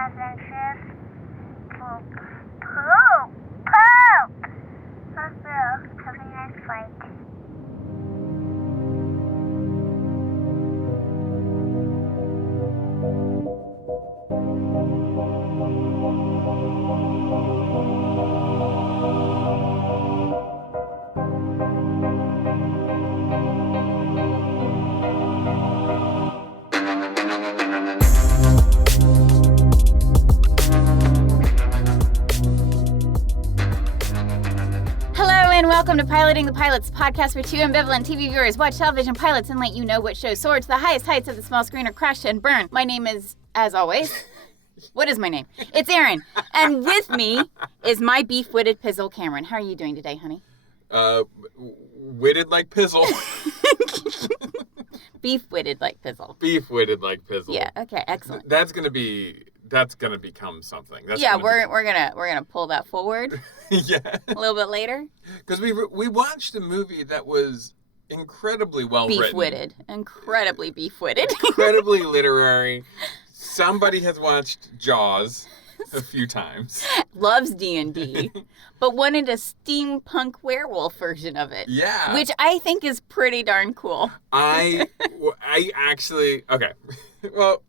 passengers. Poop. Poop. Poop. Hospital. Have a nice flight. Welcome to Piloting the Pilots, podcast where two ambivalent TV viewers watch television pilots and let you know what shows soar to the highest heights of the small screen or crash and burn. My name is, as always, what is my name? It's Erin, and with me is my beef-witted pizzle, Cameron. How are you doing today, honey? Witted like pizzle. Beef-witted like pizzle. Beef-witted like pizzle. Yeah. Okay. Excellent. That's gonna become something. We're gonna pull that forward. Yeah. A little bit later. Because we watched a movie that was incredibly well written. Beef-witted. Incredibly beef-witted. Incredibly literary. Somebody has watched Jaws a few times. Loves D&D, but wanted a steampunk werewolf version of it. Yeah. Which I think is pretty darn cool. I actually, okay. Well,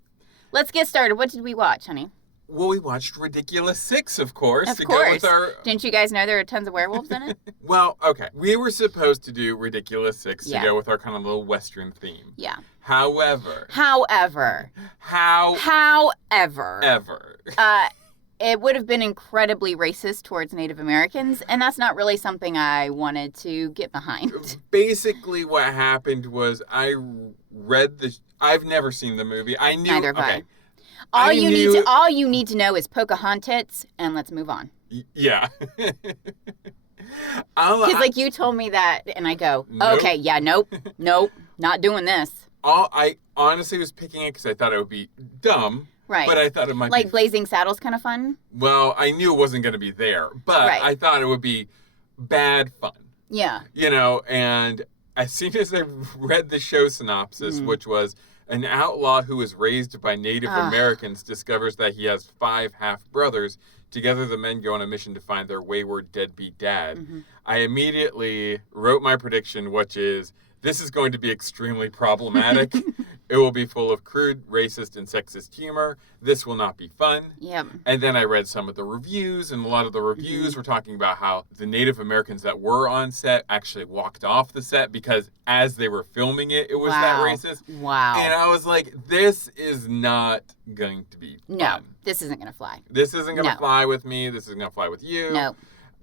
let's get started. What did we watch, honey? Well, we watched Ridiculous 6, of course. Of course. Go with our... Didn't you guys know there are tons of werewolves in it? Well, okay. We were supposed to do Ridiculous 6 to go with our kind of little Western theme. Yeah. However. It would have been incredibly racist towards Native Americans, and that's not really something I wanted to get behind. Basically, what happened was I've never seen the movie. I knew. Neither have I. All you need to know is Pocahontas, and let's move on. Yeah. Because like you told me that, and I go, nope. Okay, yeah, nope, not doing this. I honestly was picking it because I thought it would be dumb. Right. But I thought it might be... Like Blazing Saddles kind of fun? Well, I knew it wasn't going to be there, but I thought it would be bad fun. Yeah. You know, and as soon as I read the show synopsis, which was an outlaw who was raised by Native Americans discovers that he has 5 half-brothers. Together, the men go on a mission to find their wayward deadbeat dad. Mm-hmm. I immediately wrote my prediction, which is, this is going to be extremely problematic. It will be full of crude, racist, and sexist humor. This will not be fun. Yep. And then I read some of the reviews, and a lot of the reviews were talking about how the Native Americans that were on set actually walked off the set because as they were filming it, it was that racist. Wow. And I was like, this is not going to be fun. No, this isn't going to fly. This isn't going to fly with me. This isn't going to fly with you. No.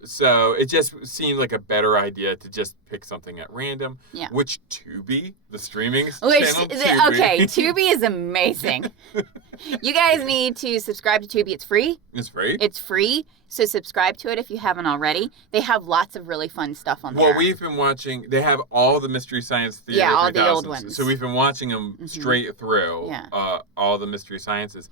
So it just seemed like a better idea to just pick something at random. Yeah. Which Tubi, the streaming channel Tubi. Okay, Tubi is amazing. You guys need to subscribe to Tubi. It's free. It's free? It's free. So subscribe to it if you haven't already. They have lots of really fun stuff on there. Well, we've been watching, they have all the Mystery Science Theater 3000s. All the old ones. So we've been watching them straight through, all the Mystery Sciences.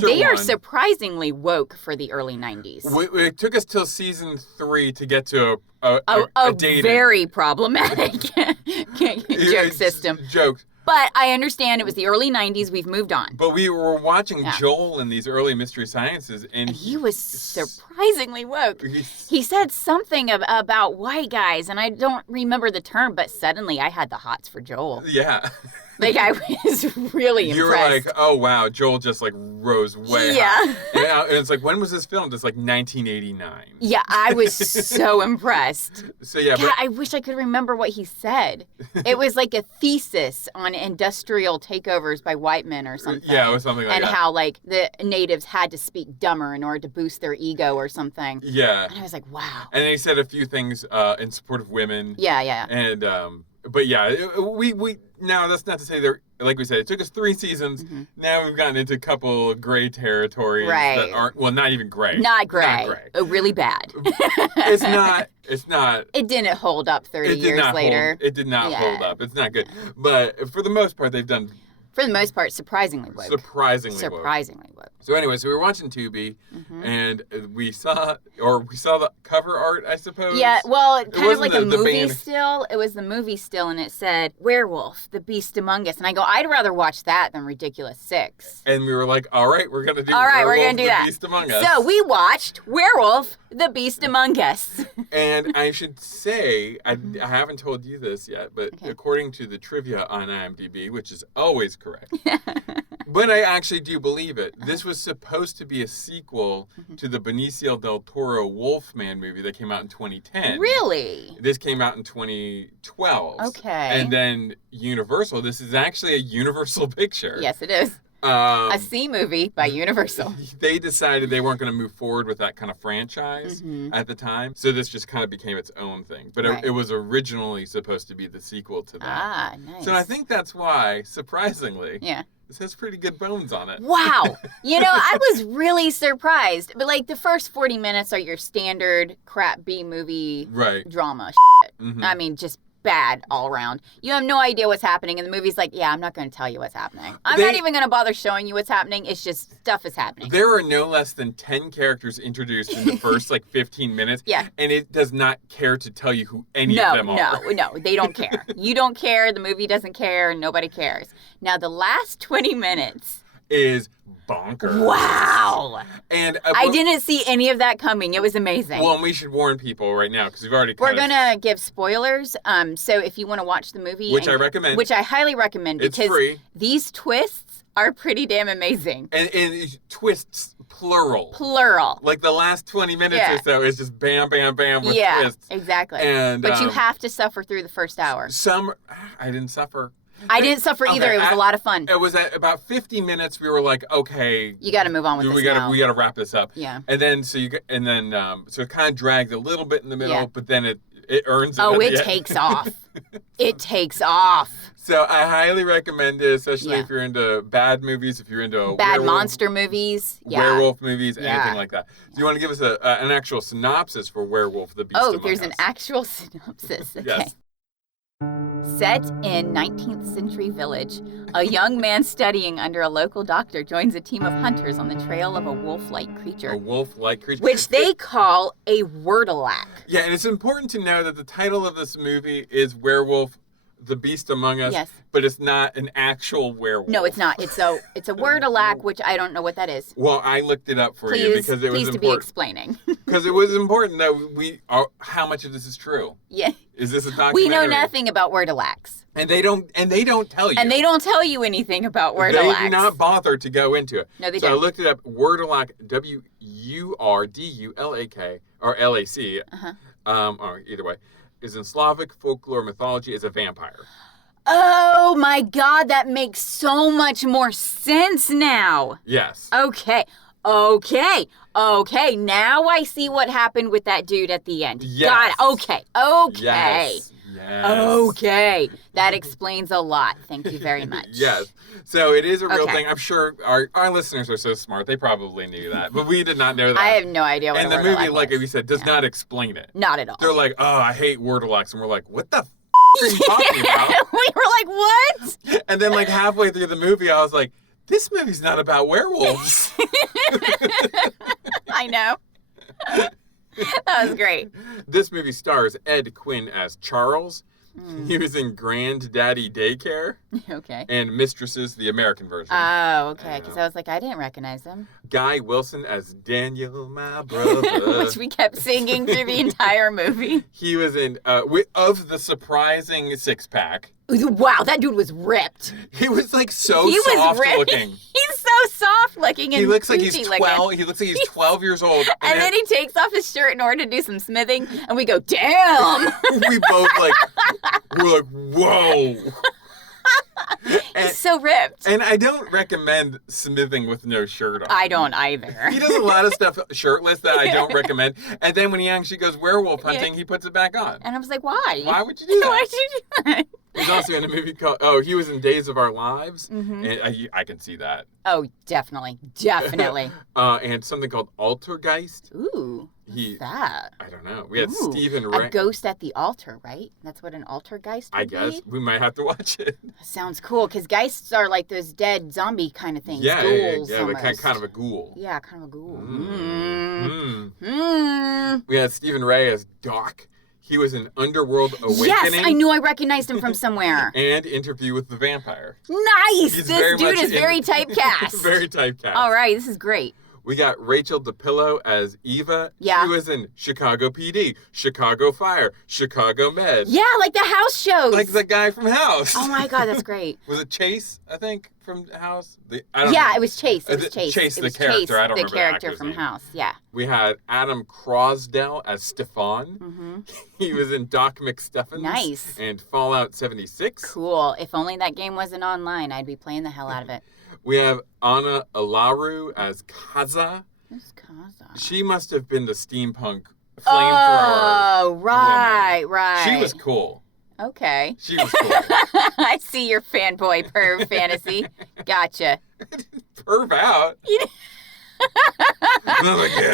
They are surprisingly woke for the early 90s. It took us till season 3 to get to a dated... very problematic joke system. Jokes. But I understand it was the early 90s. We've moved on. But we were watching Joel in these early Mystery Sciences. And he was surprisingly woke. He said something about white guys, and I don't remember the term, but suddenly I had the hots for Joel. Yeah. Like, I was really impressed. You were like, oh, wow, Joel just, like, rose way high. Yeah. And it's like, when was this filmed? It's like 1989. Yeah, I was so impressed. So, yeah. God, I wish I could remember what he said. It was like a thesis on industrial takeovers by white men or something. Yeah, it was something like that. And how, like, the natives had to speak dumber in order to boost their ego or something. Yeah. And I was like, wow. And he said a few things in support of women. Yeah. And, but yeah, we now that's not to say there, like we said, it took us 3 seasons. Mm-hmm. Now we've gotten into a couple of gray territories that aren't, well, not even gray. Not gray. Oh, really bad. It's not. It didn't hold up 30 years later. It did not hold up. It's not good. But for the most part, they've done. For the most part, surprisingly woke. Surprisingly woke. it. So anyway, we were watching Tubi, and we saw the cover art, I suppose. Yeah, well, kind of like a movie band. still. It was the movie still, and it said, Werewolf, the Beast Among Us. And I go, I'd rather watch that than Ridiculous 6. And we were like, all right, we're going to do Werewolf, the that. Beast Among Us. So we watched Werewolf, the Beast Among Us. And I should say, I haven't told you this yet, but according to the trivia on IMDb, which is always correct, but I actually do believe it, this was supposed to be a sequel to the Benicio del Toro Wolfman movie that came out in 2010. Really? This came out in 2012. Okay. And then Universal, this is actually a Universal picture. Yes, it is. A C movie by Universal. They decided they weren't going to move forward with that kind of franchise at the time. So this just kind of became its own thing. But it was originally supposed to be the sequel to that. Ah, nice. So I think that's why, surprisingly, yeah. this has pretty good bones on it. Wow. I was really surprised. But, the first 40 minutes are your standard crap B movie drama shit. I mean, just bad all around. You have no idea what's happening, and the movie's like, yeah, I'm not going to tell you what's happening. I'm not even going to bother showing you what's happening. It's just stuff is happening. There are no less than 10 characters introduced in the first 15 minutes. Yeah. And it does not care to tell you who any of them are. No, they don't care. You don't care. The movie doesn't care. Nobody cares. Now, the last 20 minutes is bonkers. Wow. And I didn't see any of that coming. It was amazing. Well, and we should warn people right now because we've already We're going to give spoilers. So if you want to watch the movie. Which I recommend. Which I highly recommend because it's free. These twists are pretty damn amazing. And twists, plural. Plural. Like the last 20 minutes or so is just bam, bam, bam with twists. Exactly. And, but you have to suffer through the first hour. I didn't suffer. I didn't suffer either. It was a lot of fun. It was at about 50 minutes. We were like, okay, you got to move on with this now. We got to wrap this up. Yeah. And then so it kind of dragged a little bit in the middle, but then it earns it. Oh, it takes off. It takes off. So I highly recommend it, especially if you're into bad movies, if you're into bad monster movies, werewolf movies, anything like that. Do you want to give us an actual synopsis for Werewolf, the Beast Among Us? Oh, there's an actual synopsis. Okay. Yes. Set in 19th century village, a young man studying under a local doctor joins a team of hunters on the trail of a wolf-like creature. A wolf-like creature. Which they call a wordalac. Yeah, and it's important to know that the title of this movie is Werewolf, the Beast Among Us, but it's not an actual werewolf. No, it's not. It's a wordalac, which I don't know what that is. Well, I looked it up for you because it was important. Please to be explaining. Because it was important that how much of this is true. Yeah. Is this a documentary? We know nothing about wordalacs. And they don't tell you. And they don't tell you anything about wordalacs. They do not bother to go into it. No, they don't. don't. So I looked it up. Wordalac, Wurdulak, or L-A-C, or either way, is in Slavic folklore mythology as a vampire. Oh my God, that makes so much more sense now. Yes. Okay, now I see what happened with that dude at the end. Yes. Got it. Okay. Yes. Okay. That explains a lot. Thank you very much. Yes. So it is a real thing. I'm sure our listeners are so smart. They probably knew that. But we did not know that. I have no idea what and the movie, like we said, does not explain it. Not at all. They're like, oh, I hate wordalacs. And we're like, what the are you talking about? We were like, what? And then halfway through the movie, I was like, this movie's not about werewolves. I know. That was great. This movie stars Ed Quinn as Charles. He was in Granddaddy Daycare. Okay. And Mistresses, the American version. Oh, okay. Because I was like, I didn't recognize him. Guy Wilson as Daniel, my brother. Which we kept singing through the entire movie. He was in, of the surprising six-pack. Wow, that dude was ripped. He was soft looking. He's so soft looking and he looks like he's 12. Looking. He looks like he's 12 years old. And then he takes off his shirt in order to do some smithing, and we go, damn. We both we're like, whoa. He's so ripped. And I don't recommend smithing with no shirt on. I don't either. He does a lot of stuff shirtless that I don't recommend. And then when he actually goes werewolf hunting, he puts it back on. And I was like, why? Why would you do that? Why did you do that? He's also in a movie called, he was in Days of Our Lives. Mm-hmm. And I can see that. Oh, definitely. Definitely. And something called Altergeist. Ooh. What's that? I don't know. We had Ooh, Stephen Ray. A ghost at the altar, right? That's what an altergeist would I guess. be? We might have to watch it. Sounds cool, because geists are like those dead zombie kind of things. Yeah, Ghouls like almost. kind of a ghoul. Yeah, kind of a ghoul. We had Stephen Ray as Doc. He was in Underworld Awakening. Yes, I knew I recognized him from somewhere. And Interview with the Vampire. Nice! He's This dude is very typecast. Very typecast. All right, this is great. We got Rachel DePillo as Eva. Yeah. She was in Chicago PD, Chicago Fire, Chicago Med. Yeah, like the house shows. Like the guy from House. Oh my God, that's great. Was it Chase, I think, from House? I don't know. It was Chase. It was Chase. Chase, the character. Chase, I don't remember the character the from name. House. Yeah. We had Adam Crosdell as Stefan. Mm-hmm. He was in Doc McStuffins. Nice. And Fallout 76. Cool. If only that game wasn't online, I'd be playing the hell out of it. We have Anna Alaru as Kaza. Who's Kaza? She must have been the steampunk flamethrower. Oh, right, woman. right. She was cool. Okay. She was cool. I see your fanboy perv fantasy. Gotcha. Perv out.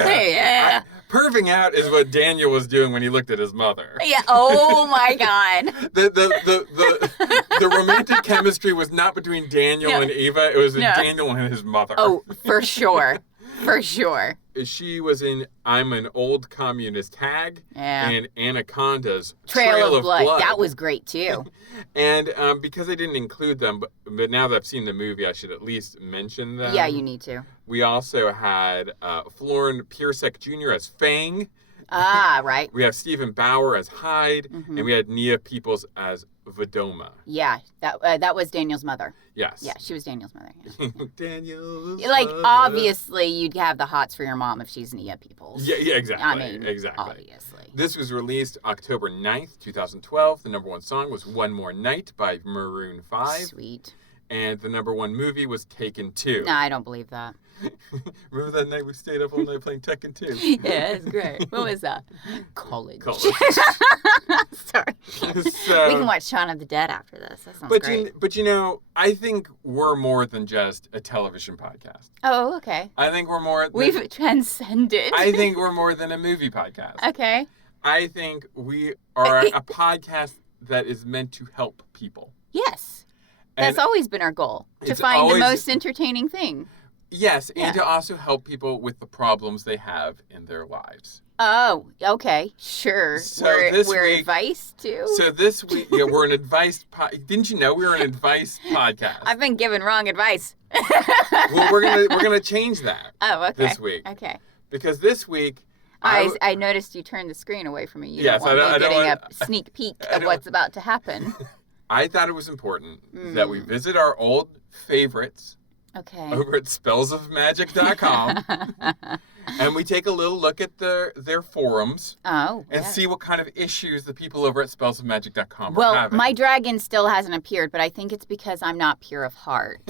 Yeah. Perving out is what Daniel was doing when he looked at his mother. Yeah. Oh my God. The romantic chemistry was not between Daniel and Eva. It was Daniel and his mother. Oh, for sure. For sure. She was in I'm an Old Communist Hag and Anaconda's Trail of Blood. That was great too. And because I didn't include them, but now that I've seen the movie, I should at least mention them. Yeah, you need to. We also had Florin Piersek Jr. as Fang. Ah, right. We have Stephen Bauer as Hyde, and we had Nia Peoples as Vadoma. Yeah, that was Daniel's mother. Yes. Yeah, she was Daniel's mother. Yeah. Daniel's like, mother. obviously, you'd have the hots for your mom if she's Nia Peoples. Yeah, exactly. I mean, exactly. Obviously. This was released October 9th, 2012. The number one song was One More Night by Maroon 5. Sweet. And the number one movie was Taken 2. No, I don't believe that. Remember that night we stayed up all night playing Tekken 2? Yeah, it's great. What was that? College. Sorry. So, we can watch Shaun of the Dead after this. That sounds great. But you know, I think we're more than just a television podcast. Oh, okay. I think we're more than... We've transcended. I think we're more than a movie podcast. Okay. I think we are a podcast that is meant to help people. Yes. That's always been our goal. To find the most entertaining thing. Yes, and to also help people with the problems they have in their lives. Oh, okay. Sure. So we're advice, too? So this week, we're an advice... Didn't you know we were an advice podcast? I've been given wrong advice. Well, we're gonna change that. Oh, okay. This week. Okay. Because this week... I noticed you turned the screen away from me. You yes, don't want me getting a sneak peek of what's about to happen. I thought it was important that we visit our old favorites over at spellsofmagic.com and we take a little look at their forums and see what kind of issues the people over at spellsofmagic.com are having. My dragon still hasn't appeared, but I think it's because I'm not pure of heart.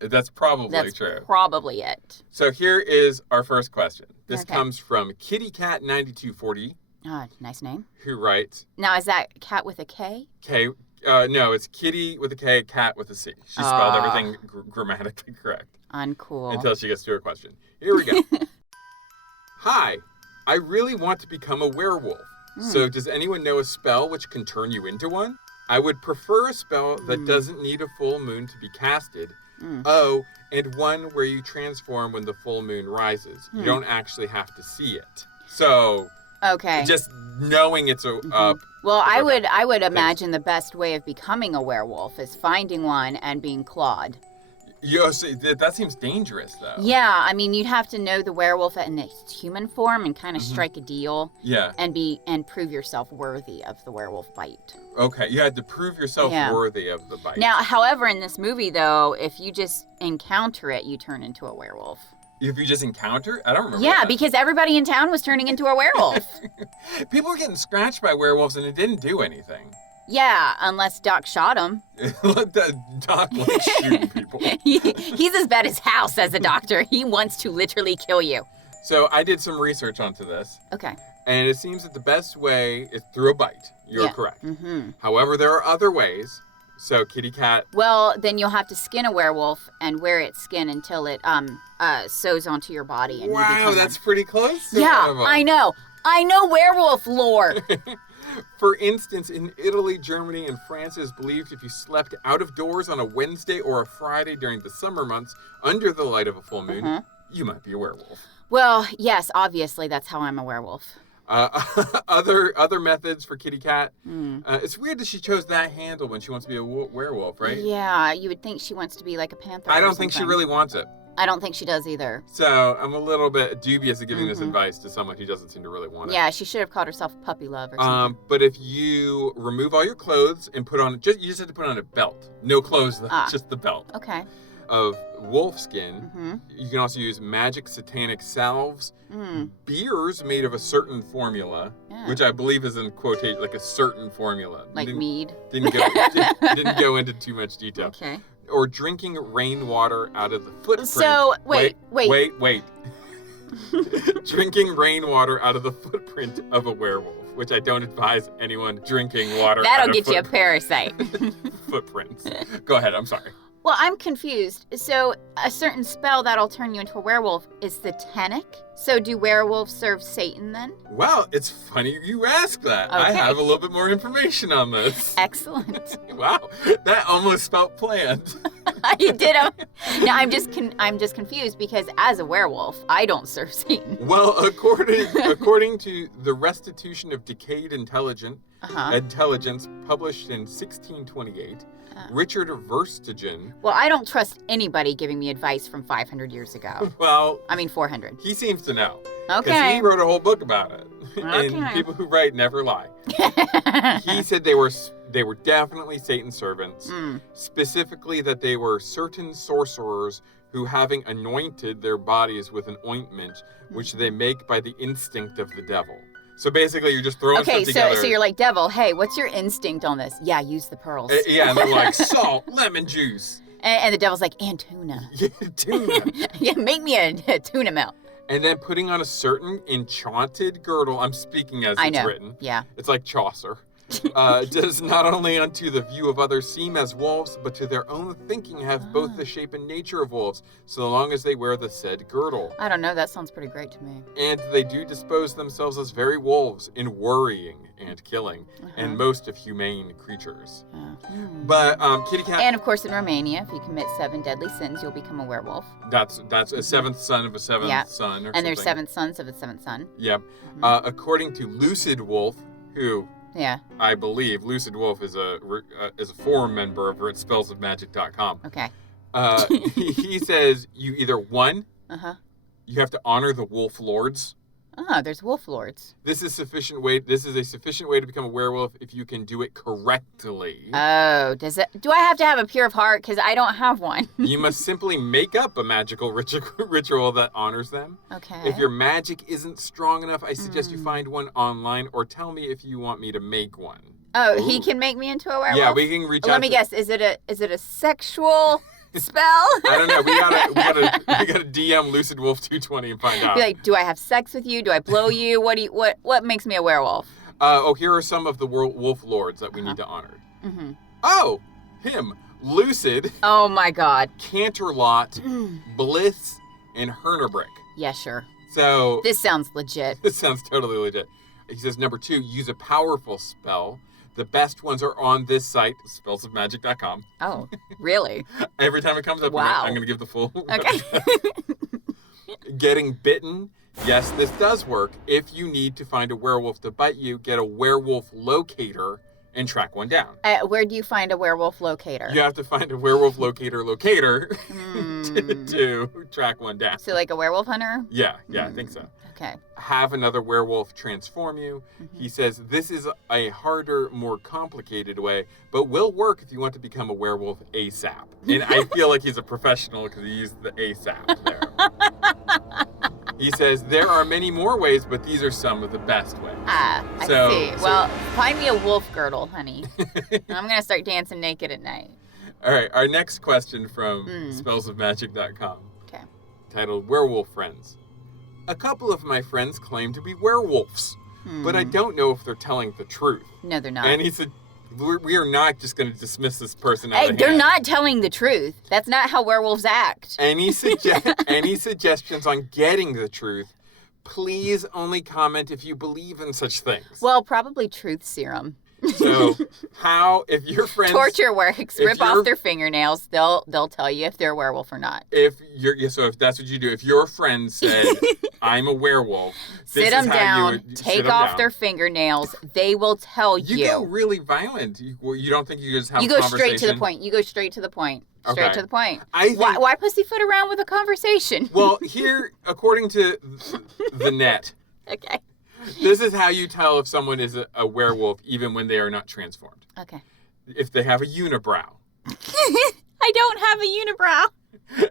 That's probably true. That's probably it. So here is our first question. This comes from KittyCat9240. Oh, nice name. Who writes... Now, is that cat with a K? K... no, it's Kitty with a K, cat with a C. She spelled everything grammatically correct. Uncool. Until she gets to her question. Here we go. Hi, I really want to become a werewolf. So does anyone know a spell which can turn you into one? I would prefer a spell that doesn't need a full moon to be casted. Oh, and one where you transform when the full moon rises. You don't actually have to see it. So... Okay. Just knowing it's a... well, I would imagine the best way of becoming a werewolf is finding one and being clawed. See, that seems dangerous, though. Yeah, I mean, you'd have to know the werewolf in its human form and kind of strike a deal. Yeah. And prove yourself worthy of the werewolf bite. Okay, you had to prove yourself worthy of the bite. Now, however, in this movie, though, if you just encounter it, you turn into a werewolf. If you just encounter? I don't remember. Yeah, because everybody in town was turning into a werewolf. People were getting scratched by werewolves and it didn't do anything. Yeah, unless Doc shot him. Let that Doc like shooting people. He's as bad as House as a doctor. He wants to literally kill you. So I did some research onto this. Okay. And it seems that the best way is through a bite. You're correct. However, there are other ways. So kitty cat. Well, then you'll have to skin a werewolf and wear its skin until it sews onto your body. And Wow, that's pretty close. To yeah, one of them. I know. I know werewolf lore. For instance, in Italy, Germany, and France, it is believed if you slept out of doors on a Wednesday or a Friday during the summer months under the light of a full moon, you might be a werewolf. Well, yes, obviously, that's how I'm a werewolf. Other methods for kitty cat. It's weird that she chose that handle when she wants to be a werewolf, right? Yeah, you would think she wants to be like a panther. I don't think she really wants it. I don't think she does either. So I'm a little bit dubious of giving this advice to someone who doesn't seem to really want it. Yeah, she should have called herself Puppy Love or something. But if you remove all your clothes and put on you just have to put on a belt. No clothes, just the belt. Okay. Of wolf skin. You can also use magic satanic salves, beers made of a certain formula, which I believe is in quotation, like a certain formula. Like mead. Didn't go into too much detail. Okay. Or drinking rainwater out of the footprint. So, wait. Drinking rainwater out of the footprint of a werewolf, which I don't advise anyone drinking water That'll out get of you a parasite. footprints. Go ahead, I'm sorry. Well, I'm confused. So, a certain spell that'll turn you into a werewolf is satanic? So, do werewolves serve Satan then? Well, it's funny you ask that. Okay. I have a little bit more information on this. Excellent. Wow, that almost felt planned. You did. No, I'm just confused because as a werewolf, I don't serve Satan. Well, according to the Restitution of Decayed Intelligence published in 1628, Richard Verstegen. Well, I don't trust anybody giving me advice from 500 years ago. Well, I mean 400. He seems to know. Okay. Because he wrote a whole book about it. Okay. And people who write never lie. He said they were definitely Satan's servants. Specifically that they were certain sorcerers who, having anointed their bodies with an ointment, which they make by the instinct of the devil. So basically, you're just throwing stuff together. So you're like, devil, hey, what's your instinct on this? Yeah, use the pearls. Yeah, and they're like, salt, lemon juice. And the devil's like, and tuna. Yeah, tuna. Yeah, make me a tuna melt. And then putting on a certain enchanted girdle, I'm speaking as it's written. Yeah. It's like Chaucer. Does not only unto the view of others seem as wolves, but to their own thinking have both the shape and nature of wolves, so long as they wear the said girdle. I don't know, that sounds pretty great to me. And they do dispose themselves as very wolves in worrying and killing, and most of humane creatures. But kitty cat. And of course, in Romania, if you commit 7 deadly sins, you'll become a werewolf. That's a seventh son of a seventh son, or and there's something. 7 sons of a 7th son. Yep. According to Lucid Wolf, who. Yeah. I believe Lucid Wolf is a forum member over at spellsofmagic.com. Okay. He says you either one, you have to honor the wolf lords. Oh, there's wolf lords. This is a sufficient way to become a werewolf if you can do it correctly. Oh, do I have to have a pure of heart? Because I don't have one. You must simply make up a magical ritual that honors them. Okay. If your magic isn't strong enough, I suggest you find one online, or tell me if you want me to make one. Oh, he can make me into a werewolf? Yeah, we can reach out. Let me guess. Is it a sexual spell? I don't know. We gotta DM Lucid Wolf 220 and find out. Be like, do I have sex with you? Do I blow you? What makes me a werewolf? Here are some of the wolf lords that we need to honor. Oh, him, Lucid. Oh my God. Canterlot, Bliss, and Hernerbrick. Yeah, sure. So this sounds legit. This sounds totally legit. He says number 2, use a powerful spell. The best ones are on this site, spellsofmagic.com. Oh, really? Every time it comes up, wow. I'm going to give the full. Okay. Getting bitten. Yes, this does work. If you need to find a werewolf to bite you, get a werewolf locator and track one down. Where do you find a werewolf locator? You have to find a werewolf locator to track one down. So like a werewolf hunter? Yeah, I think so. Okay. Have another werewolf transform you. He says this is a harder, more complicated way, but will work if you want to become a werewolf ASAP. And I feel like he's a professional because he used the ASAP there. He says there are many more ways, but these are some of the best ways. I see. Well, find me a wolf girdle, honey. I'm going to start dancing naked at night. All right, our next question from spellsofmagic.com. Okay. Titled Werewolf Friends. A couple of my friends claim to be werewolves, but I don't know if they're telling the truth. No, they're not. And he said, We are not just going to dismiss this person out Hey, of they're hand. not telling the truth. That's not how werewolves act. Any suggestions on getting the truth, please only comment if you believe in such things. Well, probably truth serum. So, if your friends... Torture works. Rip you're- off their fingernails. They'll tell you if they're a werewolf or not. So if that's what you do, if your friend said, I'm a werewolf, Sit them down, take off their fingernails. They will tell you. You go really violent. You don't think you just have a You go conversation? straight to the point. You go straight to the point. Straight Okay. to the point. I think, Why pussyfoot around with a conversation? Well, here, according to the net, Okay. this is how you tell if someone is a werewolf even when they are not transformed. Okay. If they have a unibrow. I don't have a unibrow.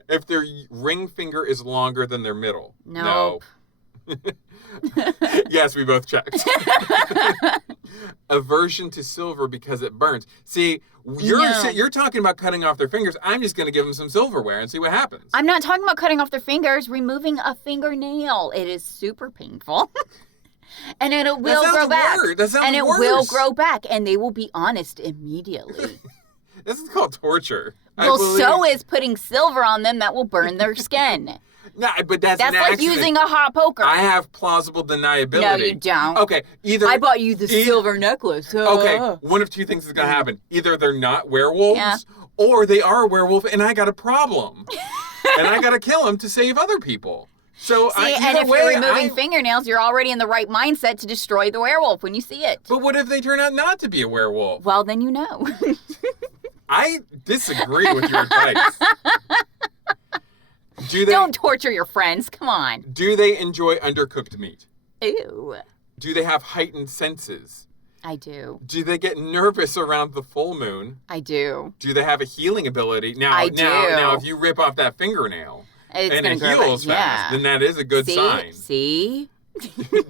If their ring finger is longer than their middle. Nope. No. Yes, we both checked. Aversion to silver because it burns. See, you're talking about cutting off their fingers. I'm just going to give them some silverware and see what happens. I'm not talking about cutting off their fingers. Removing a fingernail. It is super painful. And it will grow back. That sounds and it worse. will grow back. And they will be honest immediately. This is called torture. Well, so is putting silver on them that will burn their skin. No, but that's an like accident. using a hot poker. I have plausible deniability. No, you don't. Okay, either... I bought you the silver necklace. Okay, one of two things is going to happen. Either they're not werewolves, or they are a werewolf and I got a problem. And I got to kill them to save other people. So See, and if you're removing fingernails, you're already in the right mindset to destroy the werewolf when you see it. But what if they turn out not to be a werewolf? Well, then you know. I disagree with your advice. Don't torture your friends. Come on. Do they enjoy undercooked meat? Ew. Do they have heightened senses? I do. Do they get nervous around the full moon? I do. Do they have a healing ability? Now, if you rip off that fingernail and it heals fast, then that is a good sign. See?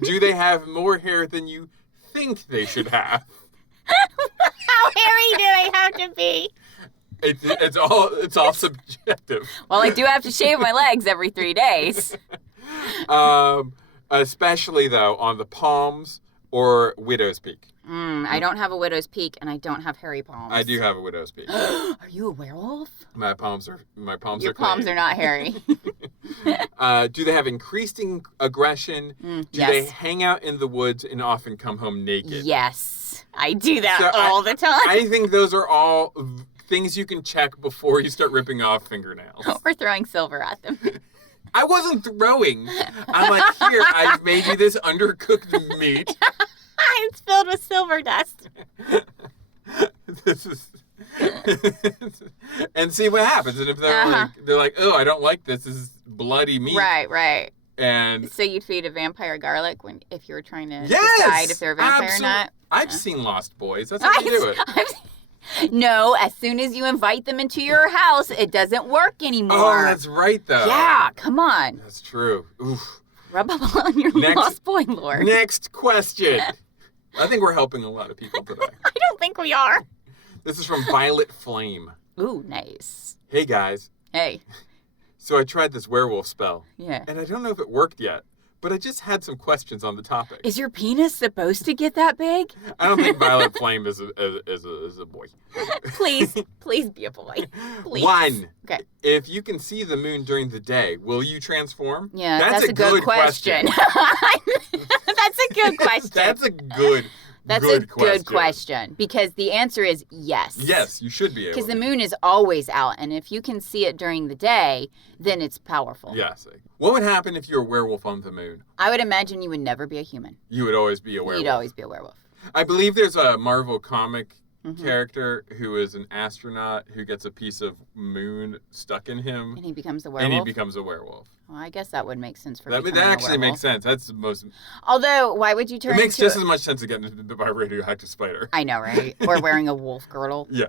Do they have more hair than you think they should have? How hairy do they have to be? It's all subjective. Well, I do have to shave my legs every 3 days. Especially though on the palms or widow's peak. I don't have a widow's peak, and I don't have hairy palms. I do have a widow's peak. Are you a werewolf? My palms are Your palms are not hairy. Do they have increasing aggression? Do they hang out in the woods and often come home naked? Yes, I do that all the time. I think those are all things you can check before you start ripping off fingernails. Or throwing silver at them. I wasn't throwing. I'm like, here, I made you this undercooked meat. It's filled with silver dust. This is... and see what happens. And if they're like, oh, I don't like this. This is bloody meat. Right. And so you'd feed a vampire garlic if you were trying to decide if they're a vampire or not? I've seen Lost Boys. That's how you do it. No, as soon as you invite them into your house, it doesn't work anymore. Oh, that's right, though. Yeah, come on. That's true. Oof. Rub up on your Lost Boy lore. Next question. I think we're helping a lot of people today. I don't think we are. This is from Violet Flame. Ooh, nice. Hey, guys. Hey. So I tried this werewolf spell. Yeah. And I don't know if it worked yet, but I just had some questions on the topic. Is your penis supposed to get that big? I don't think Violet Flame is a boy. Please be a boy. Please. 1. Okay. If you can see the moon during the day, will you transform? Yeah, that's a good question. That's a good question. That's a good question. Because the answer is yes. Yes, you should be able. Because the moon is always out, and if you can see it during the day, then it's powerful. Yes. What would happen if you're a werewolf on the moon? I would imagine you would never be a human. You would always be a werewolf. You'd always be a werewolf. I believe there's a Marvel comic character who is an astronaut who gets a piece of moon stuck in him. And he becomes a werewolf? Well, I guess that would make sense for that actually makes sense. That's the most... Although, why would you turn It makes just as much sense to get into by a radioactive spider. I know, right? Or wearing a wolf girdle. Yeah.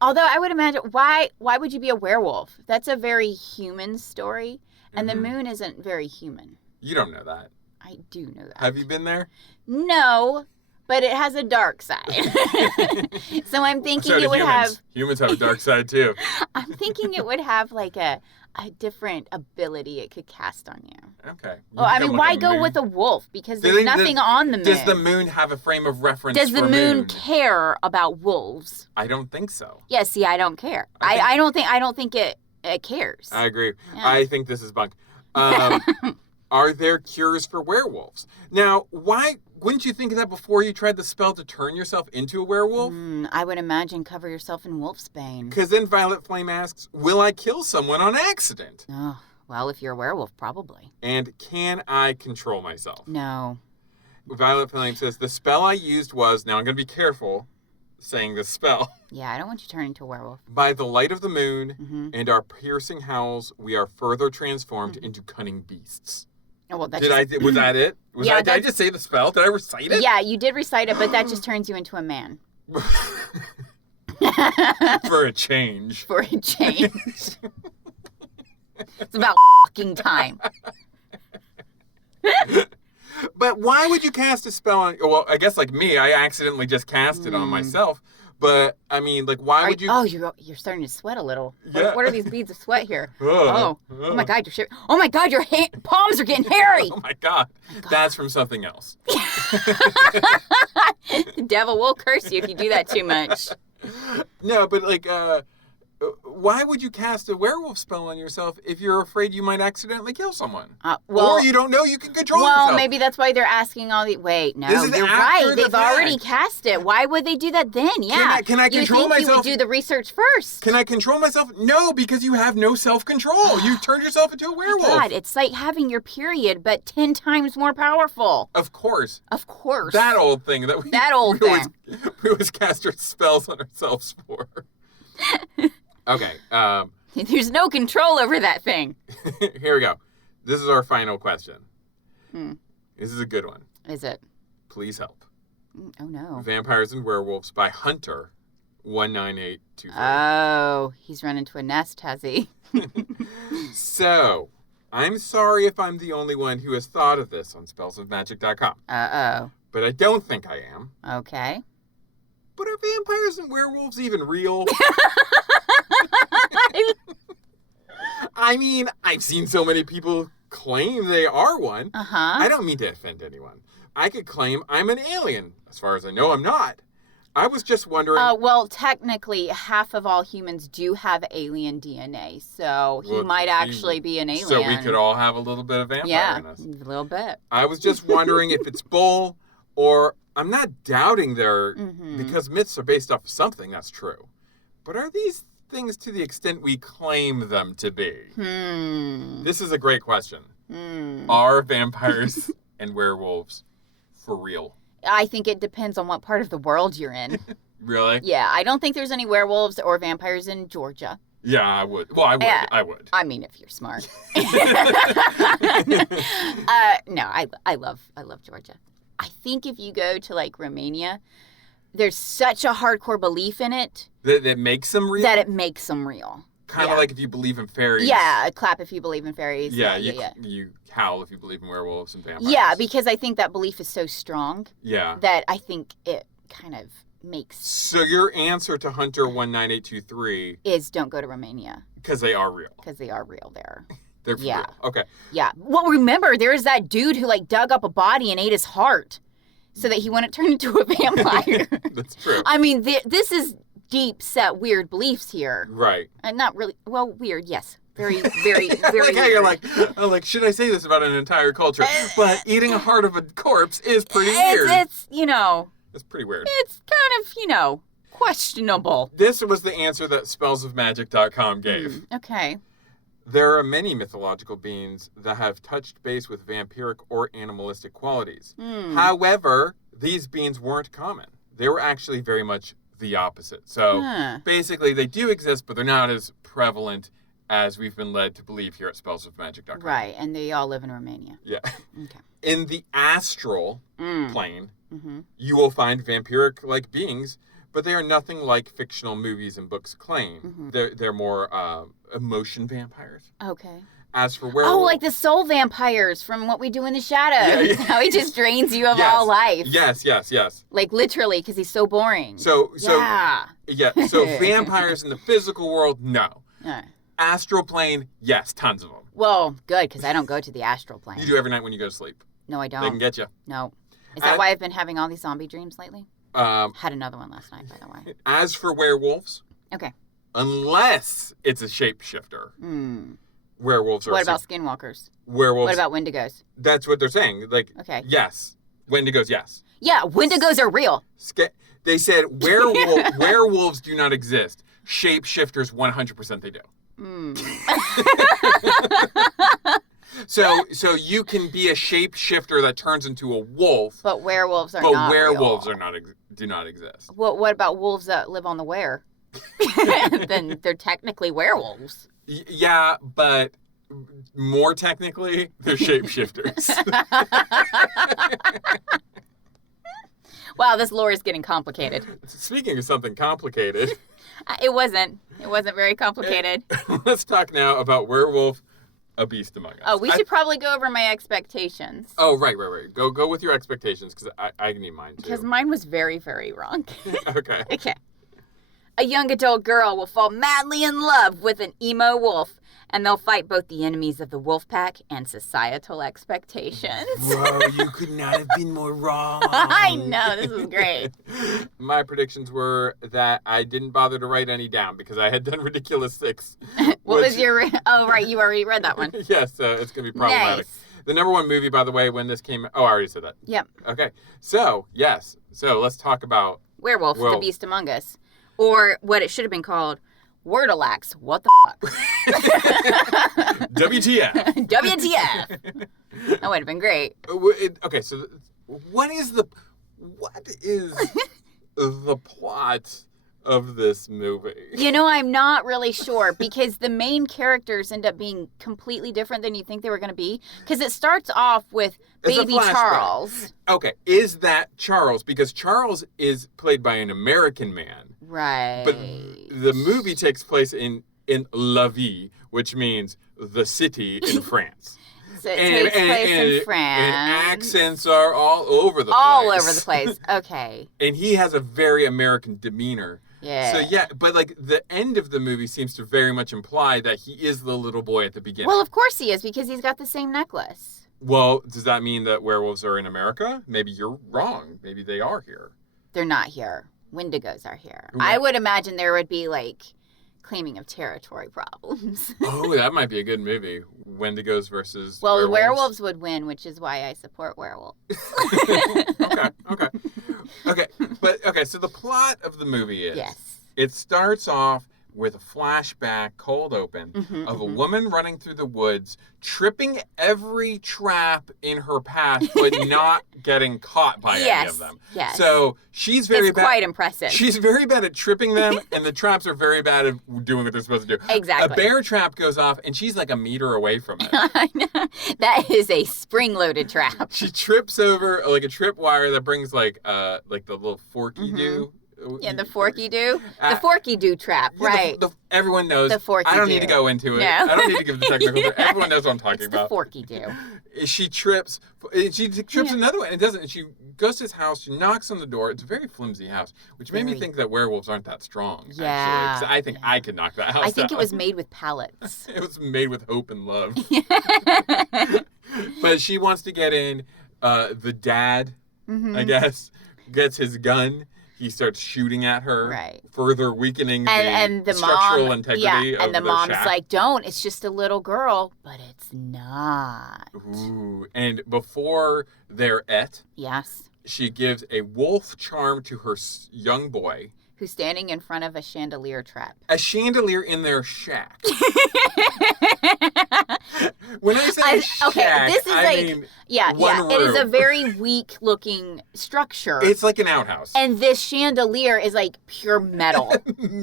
Although, I would imagine, why would you be a werewolf? That's a very human story, and the moon isn't very human. You don't know that. I do know that. Have you been there? No, but it has a dark side. So I'm thinking So do it would humans. have. Humans have a dark side too. I'm thinking it would have like a different ability it could cast on you. Okay. Well, I You mean, become why like a go moon. with a wolf? Because Do you there's think nothing on the moon. Does the moon have a frame of reference Does the for moon care about wolves? I don't think so. Yeah, see, I don't care. I I don't think it cares. I agree. Yeah. I think this is bunk. Are there cures for werewolves? Now, why wouldn't you think of that before you tried the spell to turn yourself into a werewolf? I would imagine cover yourself in wolfsbane. Because then Violet Flame asks, will I kill someone on accident? Oh, well, if you're a werewolf, probably. And can I control myself? No. Violet Flame says, the spell I used was, now I'm going to be careful saying this spell, Yeah, I don't want you to turn into a werewolf. by the light of the moon Mm-hmm. and our piercing howls, we are further transformed into cunning beasts. Oh, well, that's Was that it? Yeah, Did I just say the spell? Did I recite it? Yeah, you did recite it, but that just turns you into a man. For a change. For a change. It's about fucking time. But why would you cast a spell on... Well, I guess like me, I accidentally just cast it on myself. But, I mean, like, why would you... Oh, you're starting to sweat a little. Yeah. What are these beads of sweat here? Oh My God, you're shivering. Oh my God, your palms are getting hairy. Oh, my God. That's from something else. The devil will curse you if you do that too much. No, but, like, why would you cast a werewolf spell on yourself if you're afraid you might accidentally kill someone? Or you don't know you can control yourself. Well, maybe that's why they're asking all the... Wait, no, This is you're after right. the They've already fact. cast it. Why would they do that then? Yeah. Can I control You think you myself? would do the research first. Can I control myself? No, because you have no self-control. You turned yourself into a werewolf. God, it's like having your period, but 10 times more powerful. Of course. Of course. That old thing that we always cast our spells on ourselves for. Okay. There's no control over that thing. Here we go. This is our final question. Hmm. This is a good one. Is it? Please help. Oh, no. Vampires and Werewolves by Hunter 19824. Oh, he's run into a nest, has he? So, I'm sorry if I'm the only one who has thought of this on spellsofmagic.com. Uh-oh. But I don't think I am. Okay. But are vampires and werewolves even real? I mean, I've seen so many people claim they are one. Uh-huh. I don't mean to offend anyone. I could claim I'm an alien. As far as I know, I'm not. I was just wondering... Well, technically, half of all humans do have alien DNA, so he might actually be an alien. So we could all have a little bit of vampire in us. A little bit. I was just wondering if it's bull or... I'm not doubting their... Mm-hmm. Because myths are based off of something, that's true. But are these things to the extent we claim them to be? This is a great question. Are vampires and werewolves for real? I think it depends on what part of the world you're in. Really? Yeah, I don't think there's any werewolves or vampires in Georgia. Yeah, I would. Well, I would. Yeah. I would. I mean, if you're smart. No, I love Georgia. I think if you go to like Romania, there's such a hardcore belief in it That makes them real? that it makes them real. Kind of like if you believe in fairies. Yeah, clap if you believe in fairies. Yeah, you howl if you believe in werewolves and vampires. Yeah, because I think that belief is so strong Yeah. that I think it kind of makes... So your answer to Hunter 19823... is don't go to Romania. Because they are real. Because they are real there. They're for real. Okay. Yeah. Well, remember, there's that dude who like dug up a body and ate his heart so that he wouldn't turn into a vampire. That's true. I mean, this is deep set weird beliefs here. Right. And not really, well, weird, yes. Very, very, very like how you're like, should I say this about an entire culture? But eating a heart of a corpse is pretty weird. It's It's pretty weird. it's kind of, questionable. This was the answer that spellsofmagic.com gave. Okay. There are many mythological beings that have touched base with vampiric or animalistic qualities. However, these beings weren't common. They were actually very much the opposite. So basically, they do exist, but they're not as prevalent as we've been led to believe here at spellsofmagic.com. Right, and they all live in Romania. Yeah. Okay. In the astral plane, you will find vampiric-like beings, but they are nothing like fictional movies and books claim. They're more emotion vampires. Okay. As for werewolves... Oh, like the soul vampires from What We Do in the Shadows. Yeah. How he just drains you of all life. Yes. Like, literally, because he's so boring. So Yeah. Vampires in the physical world, no. Yeah. Astral plane, yes, tons of them. Well, good, because I don't go to the astral plane. You do every night when you go to sleep. No, I don't. They can get you. No. Is that why I've been having all these zombie dreams lately? Had another one last night, by the way. As for werewolves... Okay. Unless it's a shapeshifter. Werewolves are... What about skinwalkers? Werewolves... What about wendigos? That's what they're saying. Like, okay. Yes. Wendigos, yes. Yeah, wendigos are real. They said werewolves do not exist. Shapeshifters, 100% they do. So you can be a shapeshifter that turns into a wolf. But werewolves are not real. But werewolves do not exist. What about wolves that live on the were? Then they're technically werewolves. Yeah, but more technically, they're shapeshifters. Wow, this lore is getting complicated. Speaking of something complicated... It wasn't very complicated. Let's talk now about Werewolf, A Beast Among Us. Oh, we should probably go over my expectations. Oh, right. Go with your expectations, because I need mine, too. Because mine was very, very wrong. Okay. Okay. A young adult girl will fall madly in love with an emo wolf, and they'll fight both the enemies of the wolf pack and societal expectations. Whoa, you could not have been more wrong. I know, this is great. My predictions were that I didn't bother to write any down because I had done Ridiculous 6. What was your... Oh, right, you already read that one. Yes, it's going to be problematic. Nice. The number one movie, by the way, when this came... Oh, I already said that. Yep. Okay. So, yes. So, let's talk about... Werewolf, The Beast Among Us. Or what it should have been called... Wordalax, what the fuck? WTF. WTF. That would have been great. Okay, so what is the plot of this movie? You know, I'm not really sure because the main characters end up being completely different than you think they were going to be. Because it starts off with baby Charles. Okay, is that Charles? Because Charles is played by an American man. Right. But the movie takes place in La Vie, which means the city in France. So it takes place in France. And accents are all over the place. All over the place. Okay. And he has a very American demeanor. Yeah. So, yeah, but, like, the end of the movie seems to very much imply that he is the little boy at the beginning. Well, of course he is, because he's got the same necklace. Well, does that mean that werewolves are in America? Maybe you're wrong. Maybe they are here. They're not here. Wendigos are here. Ooh. I would imagine there would be, like, claiming of territory problems. Oh, that might be a good movie. Wendigos versus Well, werewolves. the werewolves would win, which is why I support werewolves. Okay. So the plot of the movie is... Yes. It starts off with a flashback, cold open, of a woman running through the woods, tripping every trap in her path, but not getting caught by any of them. Yes. So she's very bad. It's quite impressive. She's very bad at tripping them, and the traps are very bad at doing what they're supposed to do. Exactly. A bear trap goes off, and she's like a meter away from it. That is a spring-loaded trap. She trips over like a tripwire that brings like the little forky-doo. Yeah, the forky-doo. The forky-doo trap, right. Everyone knows. The forky-doo. I don't need to go into it. No. I don't need to give the technical term. Everyone knows what I'm talking about. The forky-doo. She trips another one, and it doesn't. And she goes to his house, she knocks on the door. It's a very flimsy house, which made me think that werewolves aren't that strong, actually. 'Cause I think I could knock that house I think down. it was made with pallets. It was made with hope and love. But she wants to get in. The dad, I guess, gets his gun. He starts shooting at her, right. Further weakening the structural integrity of and the their mom's shack. like, don't, it's just a little girl, but it's not. Ooh. And before they're yes, she gives a wolf charm to her young boy. Who's standing in front of a chandelier trap. A chandelier in their shack. When I say shack, this is I mean one room. It is a very weak-looking structure. It's like an outhouse. And this chandelier is like pure metal.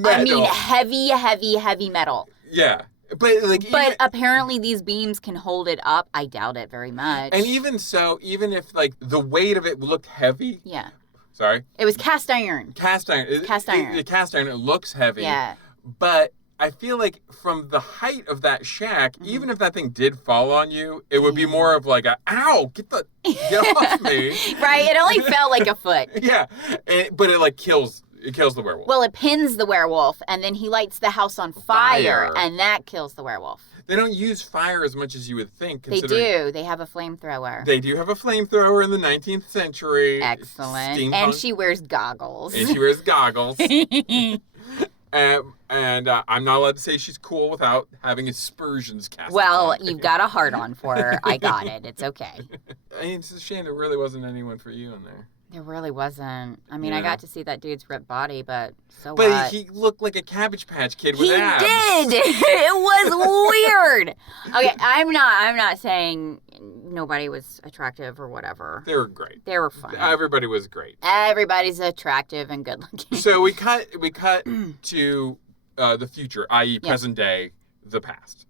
I mean, heavy metal. Yeah. But apparently these beams can hold it up. I doubt it very much. And even so, even if like the weight of it looked heavy. Yeah. Sorry? It was cast iron. Cast iron. Cast iron. The cast iron, it looks heavy. Yeah. But I feel like from the height of that shack, even if that thing did fall on you, it would be more of like ow, get off me. Right? It only fell like a foot. Yeah. But it like kills the werewolf. Well, it pins the werewolf, and then he lights the house on fire. And that kills the werewolf. They don't use fire as much as you would think. They do. They have a flamethrower. They do have a flamethrower in the 19th century. Excellent. Steampunk. And she wears goggles. And I'm not allowed to say she's cool without having aspersions cast. Well, you've got a heart on for her. I got it. It's okay. I mean, it's a shame there really wasn't anyone for you in there. There really wasn't. I mean, I got to see that dude's ripped body, but what? But he looked like a Cabbage Patch Kid with abs. He did. It was weird. Okay, I'm not saying nobody was attractive or whatever. They were great. They were fun. Everybody was great. Everybody's attractive and good looking. So we cut to the future, i.e., present day, the past.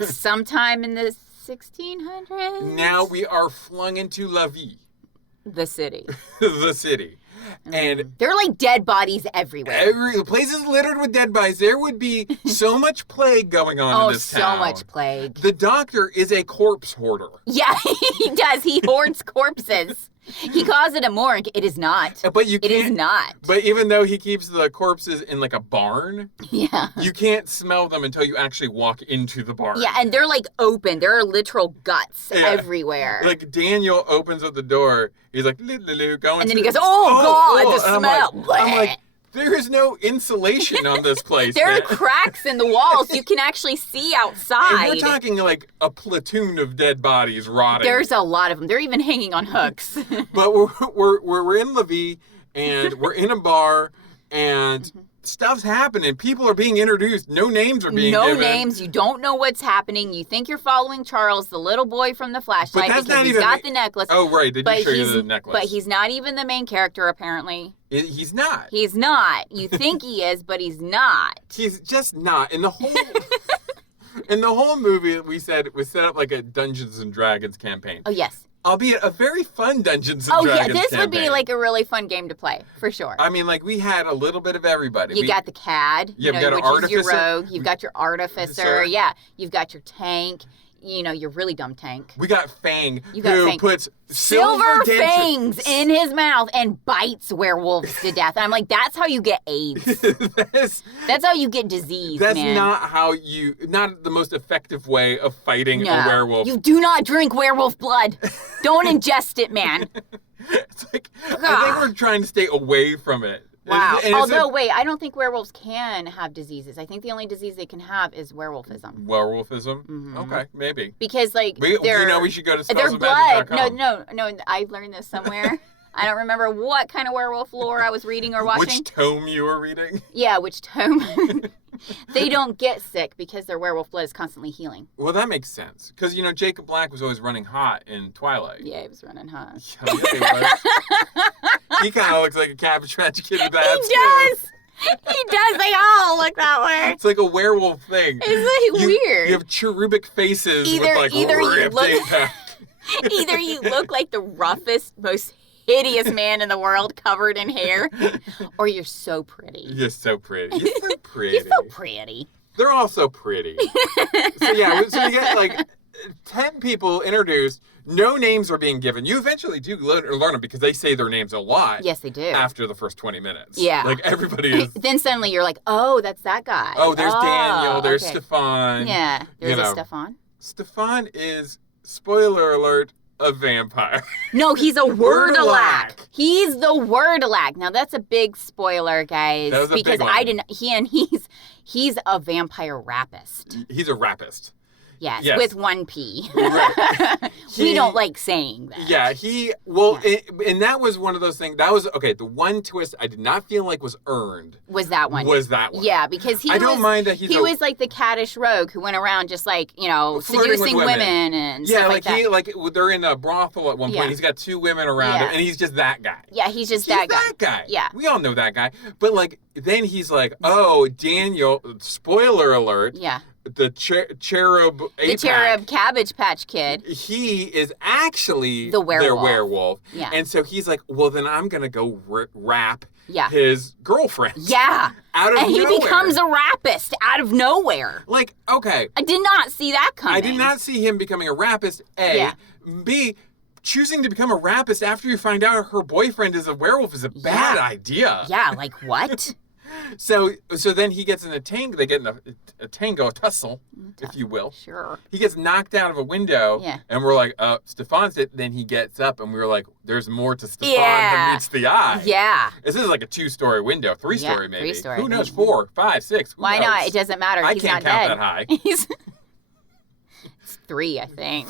Sometime in the 1600s. Now we are flung into La Vie. The city. The city. And there are like dead bodies everywhere. The place is littered with dead bodies. There would be so much plague going on in this town. Oh, so much plague. The doctor is a corpse hoarder. Yeah, he does. He hoards corpses. He calls it a morgue. It is not. But you can't. It is not. But even though he keeps the corpses in like a barn, you can't smell them until you actually walk into the barn. Yeah, and they're like open. There are literal guts everywhere. Like Daniel opens up the door. He's like, going. And then he goes, "Oh God, the smell!" I'm like, there is no insulation on this place. There are cracks in the walls. You can actually see outside. And we're talking like a platoon of dead bodies rotting. There's a lot of them. They're even hanging on hooks. But we're in La Vie, and we're in a bar, and stuff's happening. People are being introduced. No names are being given. No names. You don't know what's happening. You think you're following Charles, the little boy from the flashlight, because he's got the necklace. Oh, right. They did show you the necklace. But he's not even the main character, apparently. He's not. He's not. You think he is, but he's not. He's just not. In the whole movie, we set up like a Dungeons and Dragons campaign. Oh, yes. Albeit a very fun Dungeons and Dragons campaign. This would be like a really fun game to play, for sure. I mean, like, we had a little bit of everybody. You got the CAD, we got which artificer. is your rogue. You've got your artificer. Yeah. You've got your tank. Your really dumb tank. We got Fang, who puts silver fangs in his mouth and bites werewolves to death. And I'm like, that's how you get AIDS. That's how you get disease, That's man. not the most effective way of fighting a werewolf. You do not drink werewolf blood. Don't ingest it, man. It's like, I think we're trying to stay away from it. Wow. Although, wait, I don't think werewolves can have diseases. I think the only disease they can have is werewolfism. Werewolfism? Mm-hmm. Okay, maybe. Because, like, we should go to their blood. No, I learned this somewhere. I don't remember what kind of werewolf lore I was reading or watching. Which tome you were reading? Yeah, which tome. They don't get sick because their werewolf blood is constantly healing. Well, that makes sense. Because, Jacob Black was always running hot in Twilight. Yeah, he was running hot. Yeah, he was. He kind of looks like a Cabbage Patch Kid with abs, He does! He does. They all look that way. It's like a werewolf thing. It's like weird. You have cherubic faces with like ripped eight-pack. Either you look like the roughest, most hideous man in the world covered in hair, or you're so pretty. You're so pretty. You're so pretty. You're so pretty. They're all so pretty. So you get like 10 people introduced. No names are being given. You eventually do learn them because they say their names a lot. Yes, they do. After the first 20 minutes. Yeah. Like everybody is. Then suddenly you're like, oh, that's that guy. Oh, there's Daniel. There's Stefan. Yeah. There's a Stefan. Stefan is, spoiler alert, a vampire. No, he's a word-a-lack. He's the word-a-lack. Now that's a big spoiler, guys. That was a because big one. I didn't. He's a vampire rapist. He's a rapist. Yes, with one P. Right. We don't like saying that. Yeah, and that was one of those things. That was, okay, the one twist I did not feel like was earned. Was that one. Yeah, because I don't mind that he was like the caddish rogue who went around just like, seducing women and stuff like that. Yeah, they're in a brothel at one point. He's got two women around him, and he's just that guy. Yeah, he's just that guy. Yeah. We all know that guy. But, then he's like, oh, Daniel, spoiler alert. Yeah. The cherub APAC, the cherub Cabbage Patch Kid. He is actually their werewolf. werewolf. Yeah. And so he's like, well, then I'm going to go rap his girlfriend. Yeah. Out of and nowhere. he becomes a rapist out of nowhere. Like, okay. I did not see that coming. I did not see him becoming a rapist, A. Yeah. B, choosing to become a rapist after you find out her boyfriend is a werewolf is a bad idea. Yeah, like what? So then he gets in a tango. They get in a tango, a tussle, if you will. Sure. He gets knocked out of a window. Yeah. And we're like, Stefan's it. Then he gets up, and we were like, there's more to Stefan than meets the eye. Yeah. This is like a 2-story window, 3-story maybe. 3-story. Who knows? 4, 5, 6. Who Why knows? not? It doesn't matter. I He's can't not count dead. that high. It's 3, I think.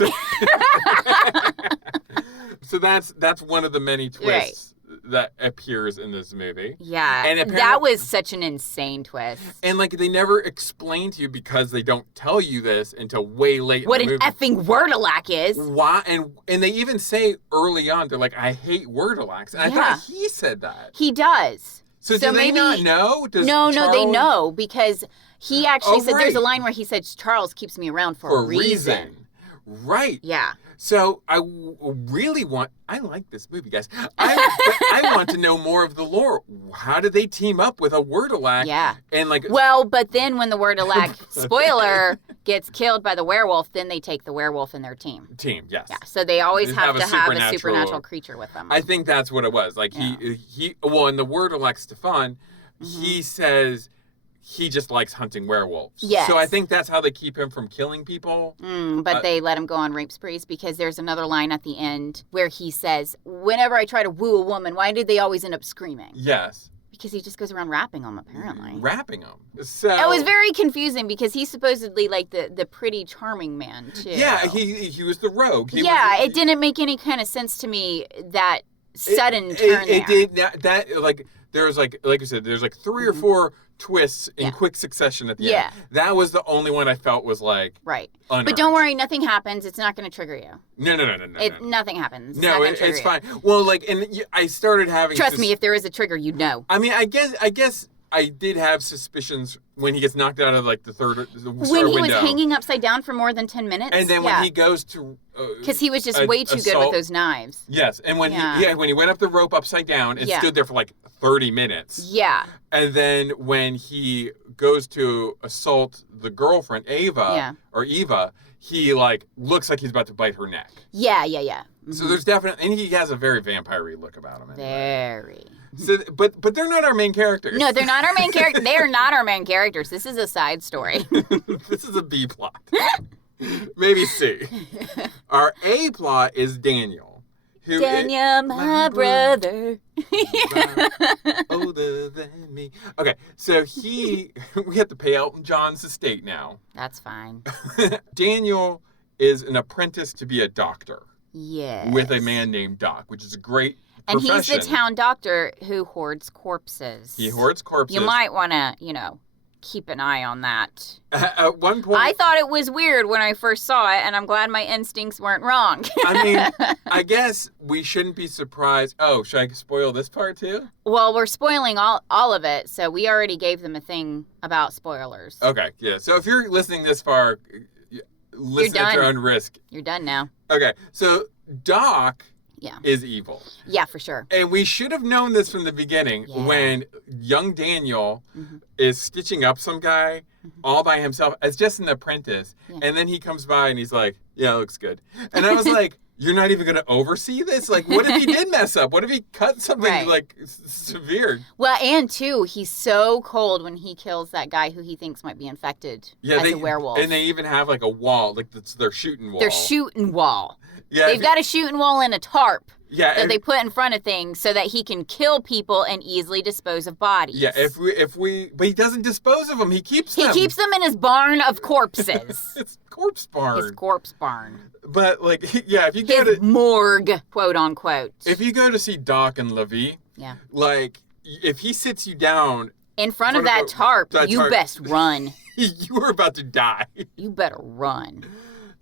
So that's one of the many twists that appears in this movie. Yeah. And that was such an insane twist. And like they never explain to you because they don't tell you this until way late What in the an movie. effing wordalac is. Why? And they even say early on, they're like, I hate wordalacs. And I thought he said that. He does. So do they maybe, not know? No, they know because he actually said, there's a right. line where he said, Charles keeps me around for a reason. Right. Yeah. So I like this movie, guys. I want to know more of the lore. How did they team up with a wordalac? Yeah. And like, well, but then when the wordalac, spoiler, gets killed by the werewolf, then they take the werewolf in their team. Yes. Yeah. So they always have to have a supernatural supernatural creature with them. I think that's what it was. Like in the wordalac Stefan, he says he just likes hunting werewolves. Yes. So I think that's how they keep him from killing people. But they let him go on rape sprees because there's another line at the end where he says, whenever I try to woo a woman, why did they always end up screaming? Yes. Because he just goes around rapping them, apparently. Rapping them. So it was very confusing because he's supposedly like the pretty charming man, too. Yeah, he was the rogue. It didn't make any kind of sense to me, that sudden turn it did that like there's like you said, there's like 3 or 4 twists in quick succession at the end. That was the only one I felt was like unearned. But don't worry, nothing happens. It's not going to trigger you. No. Nothing happens. No, it's fine. Well, like, and I started having. Trust me, if there is a trigger, you'd know. I mean, I guess I did have suspicions when he gets knocked out of like the third window. When he was hanging upside down for more than 10 minutes. And then when he goes to because he was just way too good with those knives. Yes, and when he went up the rope upside down and stood there for like 30 minutes. Yeah. And then when he goes to assault the girlfriend, Eva, he like looks like he's about to bite her neck. Yeah. Mm-hmm. So there's definitely, and he has a very vampire-y look about him. Anyway. Very. So, but they're not our main characters. No, they're not our main characters. They are not our main characters. This is a side story. This is a B plot. Maybe C. Our A plot is Daniel. Daniel, my brother. Older than me. Okay, so we have to pay Elton John's estate now. That's fine. Daniel is an apprentice to be a doctor. Yes. With a man named Doc, which is a great and profession. He's the town doctor who hoards corpses. He hoards corpses. You might want to, keep an eye on that. At one point, I thought it was weird when I first saw it, and I'm glad my instincts weren't wrong. I mean, I guess we shouldn't be surprised. Oh, should I spoil this part too? Well, we're spoiling all of it, so we already gave them a thing about spoilers. Okay, yeah. So if you're listening this far, listen at your own risk. You're done now. Okay, so Doc is evil. Yeah, for sure. And we should have known this from the beginning when young Daniel is stitching up some guy all by himself as just an apprentice. Yeah. And then he comes by and he's like, yeah, it looks good. And I was like, you're not even going to oversee this? Like, what if he did mess up? What if he cut something like severe? Well, and too, he's so cold when he kills that guy who he thinks might be infected as a werewolf. And they even have like a wall, like it's their shooting wall. Their shooting wall. Yeah, they've got a shooting wall and a tarp that and they put in front of things so that he can kill people and easily dispose of bodies. Yeah, but he doesn't dispose of them. He keeps them. He keeps them in his barn of corpses. It's corpse barn. His corpse barn. But if you go his morgue, quote unquote. If you go to see Doc and Levi, if he sits you down in front of that tarp, you best run. You were about to die. You better run.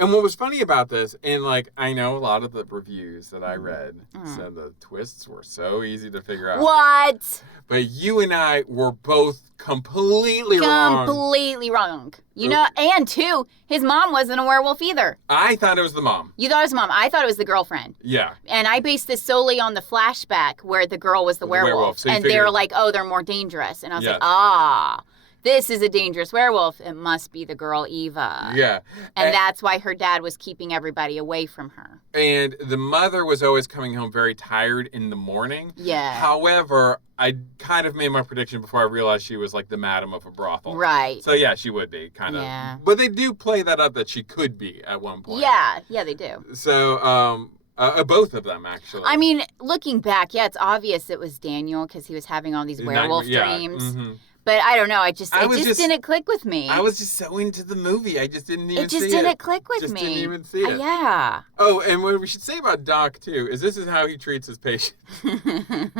And what was funny about this, and like I know a lot of the reviews that I read said the twists were so easy to figure out. What? But you and I were both completely wrong. Completely wrong. You know, and two, his mom wasn't a werewolf either. I thought it was the mom. You thought it was the mom. I thought it was the girlfriend. Yeah. And I based this solely on the flashback where the girl was the werewolf. So and they were like, oh, they're more dangerous. And I was like, this is a dangerous werewolf. It must be the girl Eva. Yeah. And that's why her dad was keeping everybody away from her. And the mother was always coming home very tired in the morning. Yeah. However, I kind of made my prediction before I realized she was like the madam of a brothel. Right. So yeah, she would be kind of. Yeah. But they do play that up that she could be at one point. Yeah. Yeah, they do. So, both of them, actually. I mean, looking back, yeah, it's obvious it was Daniel because he was having all these werewolf dreams. Mm-hmm. But I don't know. It just didn't click with me. I was just so into the movie. I just didn't even see it. It just didn't click with me. Didn't even see it. Yeah. Oh, and what we should say about Doc, too, is this is how he treats his patients.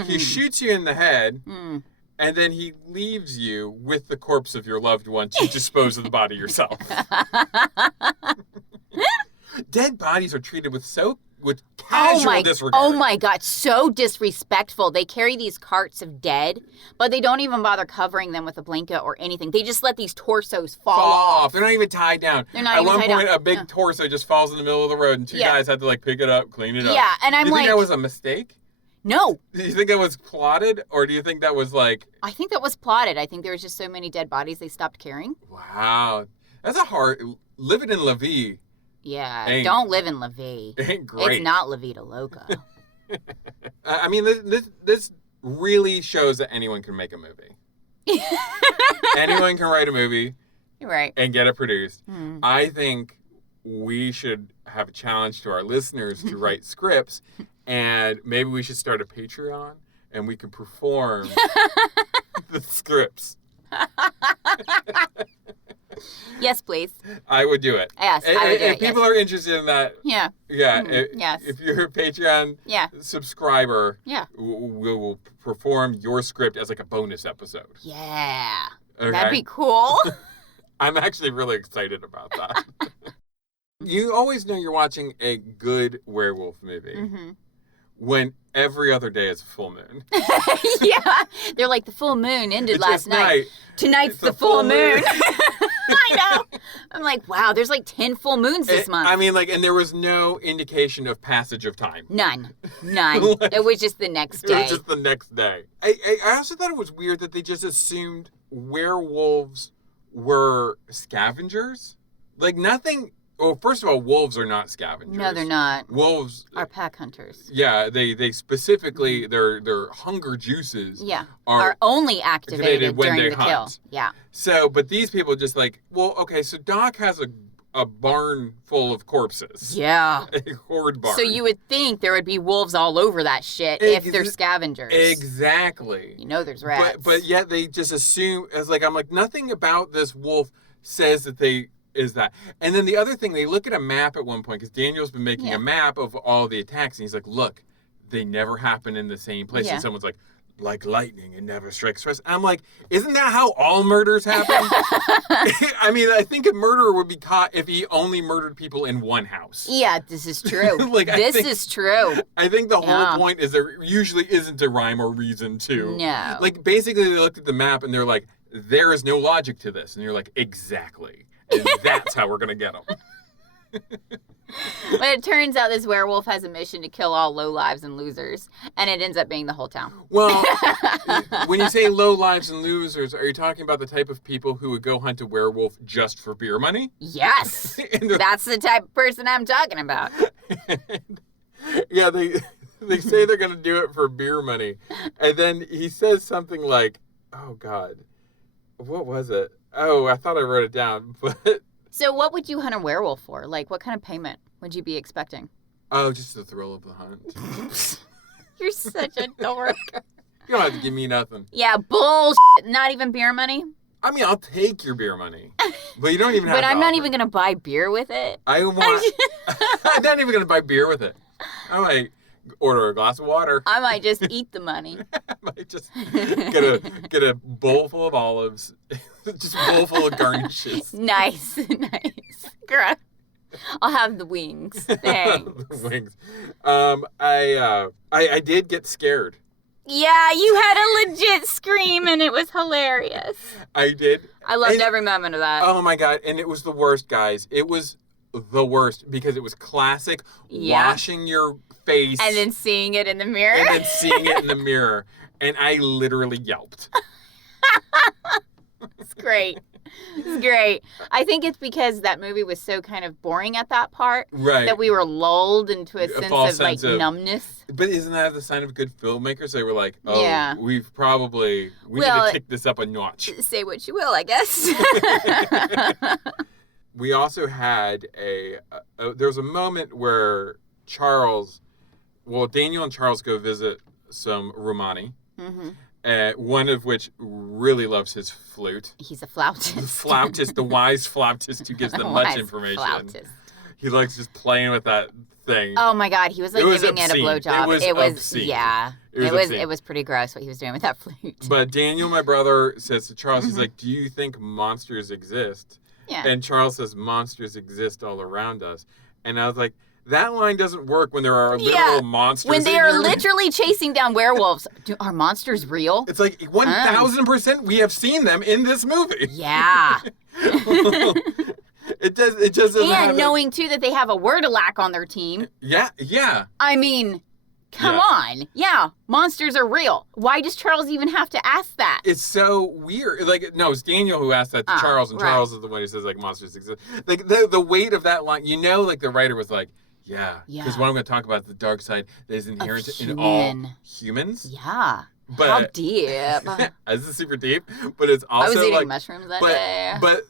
He shoots you in the head, and then he leaves you with the corpse of your loved one to dispose of the body yourself. Dead bodies are treated with casual disregard. Oh my God, so disrespectful. They carry these carts of dead, but they don't even bother covering them with a blanket or anything. They just let these torsos fall off. They're not even tied down. They're not even tied down. At one point, a big torso just falls in the middle of the road, and two guys had to like pick it up, clean it up. Yeah, and I'm like... Do you think that was a mistake? No. Do you think that was plotted, or do you think that was like... I think that was plotted. I think there was just so many dead bodies they stopped carrying. Wow. That's a hard... Living in La Vie... Yeah, don't live in La Vie. Ain't great. It's not La Vida Loca. I mean, this really shows that anyone can make a movie. Anyone can write a movie. You're right. And get it produced. I think we should have a challenge to our listeners to write scripts, and maybe we should start a Patreon, and we can perform the scripts. Yes, please. I would do it. Yes, I would do it. If people are interested in that, yeah. Yes. If you're a Patreon subscriber, we will perform your script as like a bonus episode. Yeah. Okay? That'd be cool. I'm actually really excited about that. You always know you're watching a good werewolf movie when every other day is a full moon. Yeah. They're like, the full moon ended last night. Tonight's the full moon. I know. I'm like, wow, there's like 10 full moons this month. I mean, like, and there was no indication of passage of time. None. It was just the next day. It was just the next day. I also thought it was weird that they just assumed werewolves were scavengers. Like, nothing... Well, first of all, wolves are not scavengers. No, they're not. Wolves are pack hunters. Yeah, they specifically their hunger juices are only activated when during they the hunt. kill. Yeah. So, but these people just like, well, okay, so Doc has a barn full of corpses. Yeah. A horde barn. So you would think there would be wolves all over that shit if they're scavengers. Exactly. You know there's rats. But yet they just assume I'm like nothing about this wolf says that they is that. And then the other thing, they look at a map at one point, because Daniel's been making a map of all the attacks, and he's like, look, they never happen in the same place. And someone's like lightning, it never strikes twice. I'm like, isn't that how all murders happen? I mean, I think a murderer would be caught if he only murdered people in one house. Yeah, this is true. This is true. I think the whole point is there usually isn't a rhyme or reason to. No. Like, basically, they looked at the map, and they're like, there is no logic to this. And you're like, exactly. And that's how we're going to get them. But it turns out this werewolf has a mission to kill all low lives and losers. And it ends up being the whole town. Well, when you say low lives and losers, are you talking about the type of people who would go hunt a werewolf just for beer money? Yes. That's the type of person I'm talking about. Yeah, they say they're going to do it for beer money. And then he says something like, oh, God, what was it? Oh, I thought I wrote it down, but... So what would you hunt a werewolf for? Like, what kind of payment would you be expecting? Oh, just the thrill of the hunt. You're such a dork. You don't have to give me nothing. Yeah, bullshit. Not even beer money? I mean, I'll take your beer money, but you don't even have to But I'm not offer. even going to buy beer with it. I'm not even going to buy beer with it. I might order a glass of water. I might just eat the money. I might just get a bowl full of olives. Just a bowl full of garnishes. Nice. Gross. I'll have the wings. Thanks. The wings. I did get scared. Yeah, you had a legit scream, and it was hilarious. I did. I loved every moment of that. Oh my God. And it was the worst, guys. It was the worst because it was classic washing your face. And then seeing it in the mirror. And then seeing it in the mirror. And I literally yelped. It's great. It's great. I think it's because that movie was so kind of boring at that part. Right. That we were lulled into a sense of numbness. But isn't that the sign of good filmmakers? They were like, oh, yeah. we need to kick this up a notch. Say what you will, I guess. We also had there was a moment where Daniel and Charles go visit some Romani. Mm-hmm. One of which really loves his flute. He's a flautist. The flautist, the wise flautist who gives them much information. Flautist. He likes just playing with that thing. Oh my God, he was like giving it a blowjob. It was obscene. Yeah. It was pretty gross what he was doing with that flute. But Daniel, my brother, says to Charles, he's like, do you think monsters exist? Yeah. And Charles says, monsters exist all around us. And I was like, that line doesn't work when there are literal monsters. When they are literally chasing down werewolves. Are monsters real? It's like 1,000% we have seen them in this movie. Yeah. It just doesn't have knowing too that they have a word-a-lack on their team. Yeah. I mean, come on. Yeah, monsters are real. Why does Charles even have to ask that? It's so weird. Like, no, it's Daniel who asked that to Charles, and Charles is the one who says, like, monsters exist. Like, the weight of that line, like, the writer was like, yeah. Because what I'm going to talk about is the dark side that is inherent in all humans. Yeah. But, how deep? This is super deep, but it's also I was eating like, mushrooms that day. But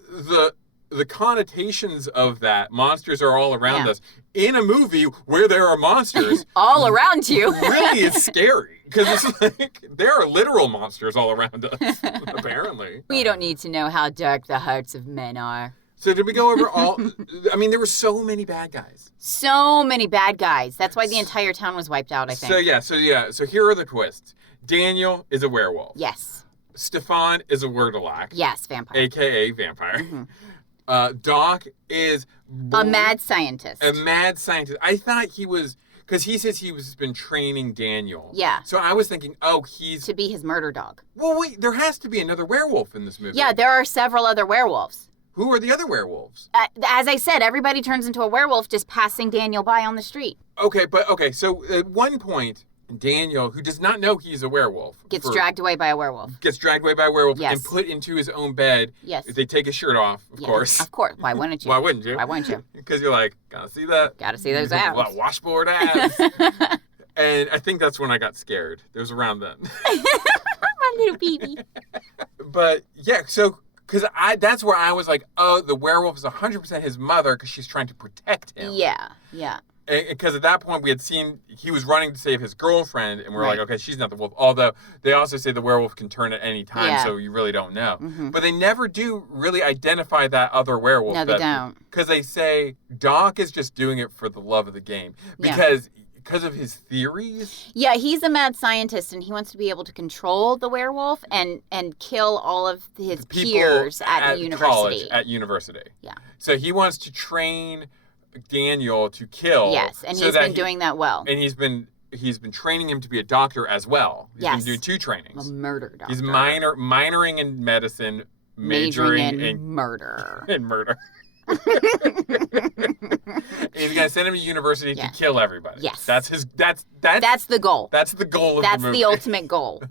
the connotations of that, monsters are all around us, in a movie where there are monsters. All around you. Really is scary. Because it's like, there are literal monsters all around us, apparently. We don't need to know how dark the hearts of men are. So did we go over all... I mean, there were so many bad guys. So many bad guys. That's why the entire town was wiped out, I think. So here are the twists. Daniel is a werewolf. Yes. Stefan is a word-a-lack. Yes, vampire. A.K.A. vampire. Mm-hmm. Doc is... a mad scientist. A mad scientist. I thought he was... Because he says been training Daniel. Yeah. So I was thinking, he's... to be his murder dog. Well, wait, there has to be another werewolf in this movie. Yeah, there are several other werewolves. Who are the other werewolves? As I said, everybody turns into a werewolf just passing Daniel by on the street. Okay, so at one point, Daniel, who does not know he's a werewolf... Gets dragged away by a werewolf. Yes. And put into his own bed. Yes. They take his shirt off, of course. Of course. Why wouldn't you? Why wouldn't you? Because you're like, gotta see that. Gotta see those abs. Washboard abs. And I think that's when I got scared. It was around then. My little baby. But, yeah, so... Because that's where I was like, the werewolf is 100% his mother because she's trying to protect him. Yeah. Because at that point we had seen he was running to save his girlfriend, and we're like, okay, she's not the wolf. Although they also say the werewolf can turn at any time, so you really don't know. Mm-hmm. But they never do really identify that other werewolf. No, they don't. Because they say Doc is just doing it for the love of the game. Because of his theories? Yeah, he's a mad scientist, and he wants to be able to control the werewolf and kill all of his peers at university. College, at university. Yeah. So he wants to train Daniel to kill. Yes, and he's been doing that well. And he's been training him to be a doctor as well. He's been doing 2 trainings. A murder doctor. He's minoring in medicine, majoring in murder. In murder. He's gonna send him to university to kill everybody. Yes. That's the goal. That's the goal of the movie. That's the ultimate goal.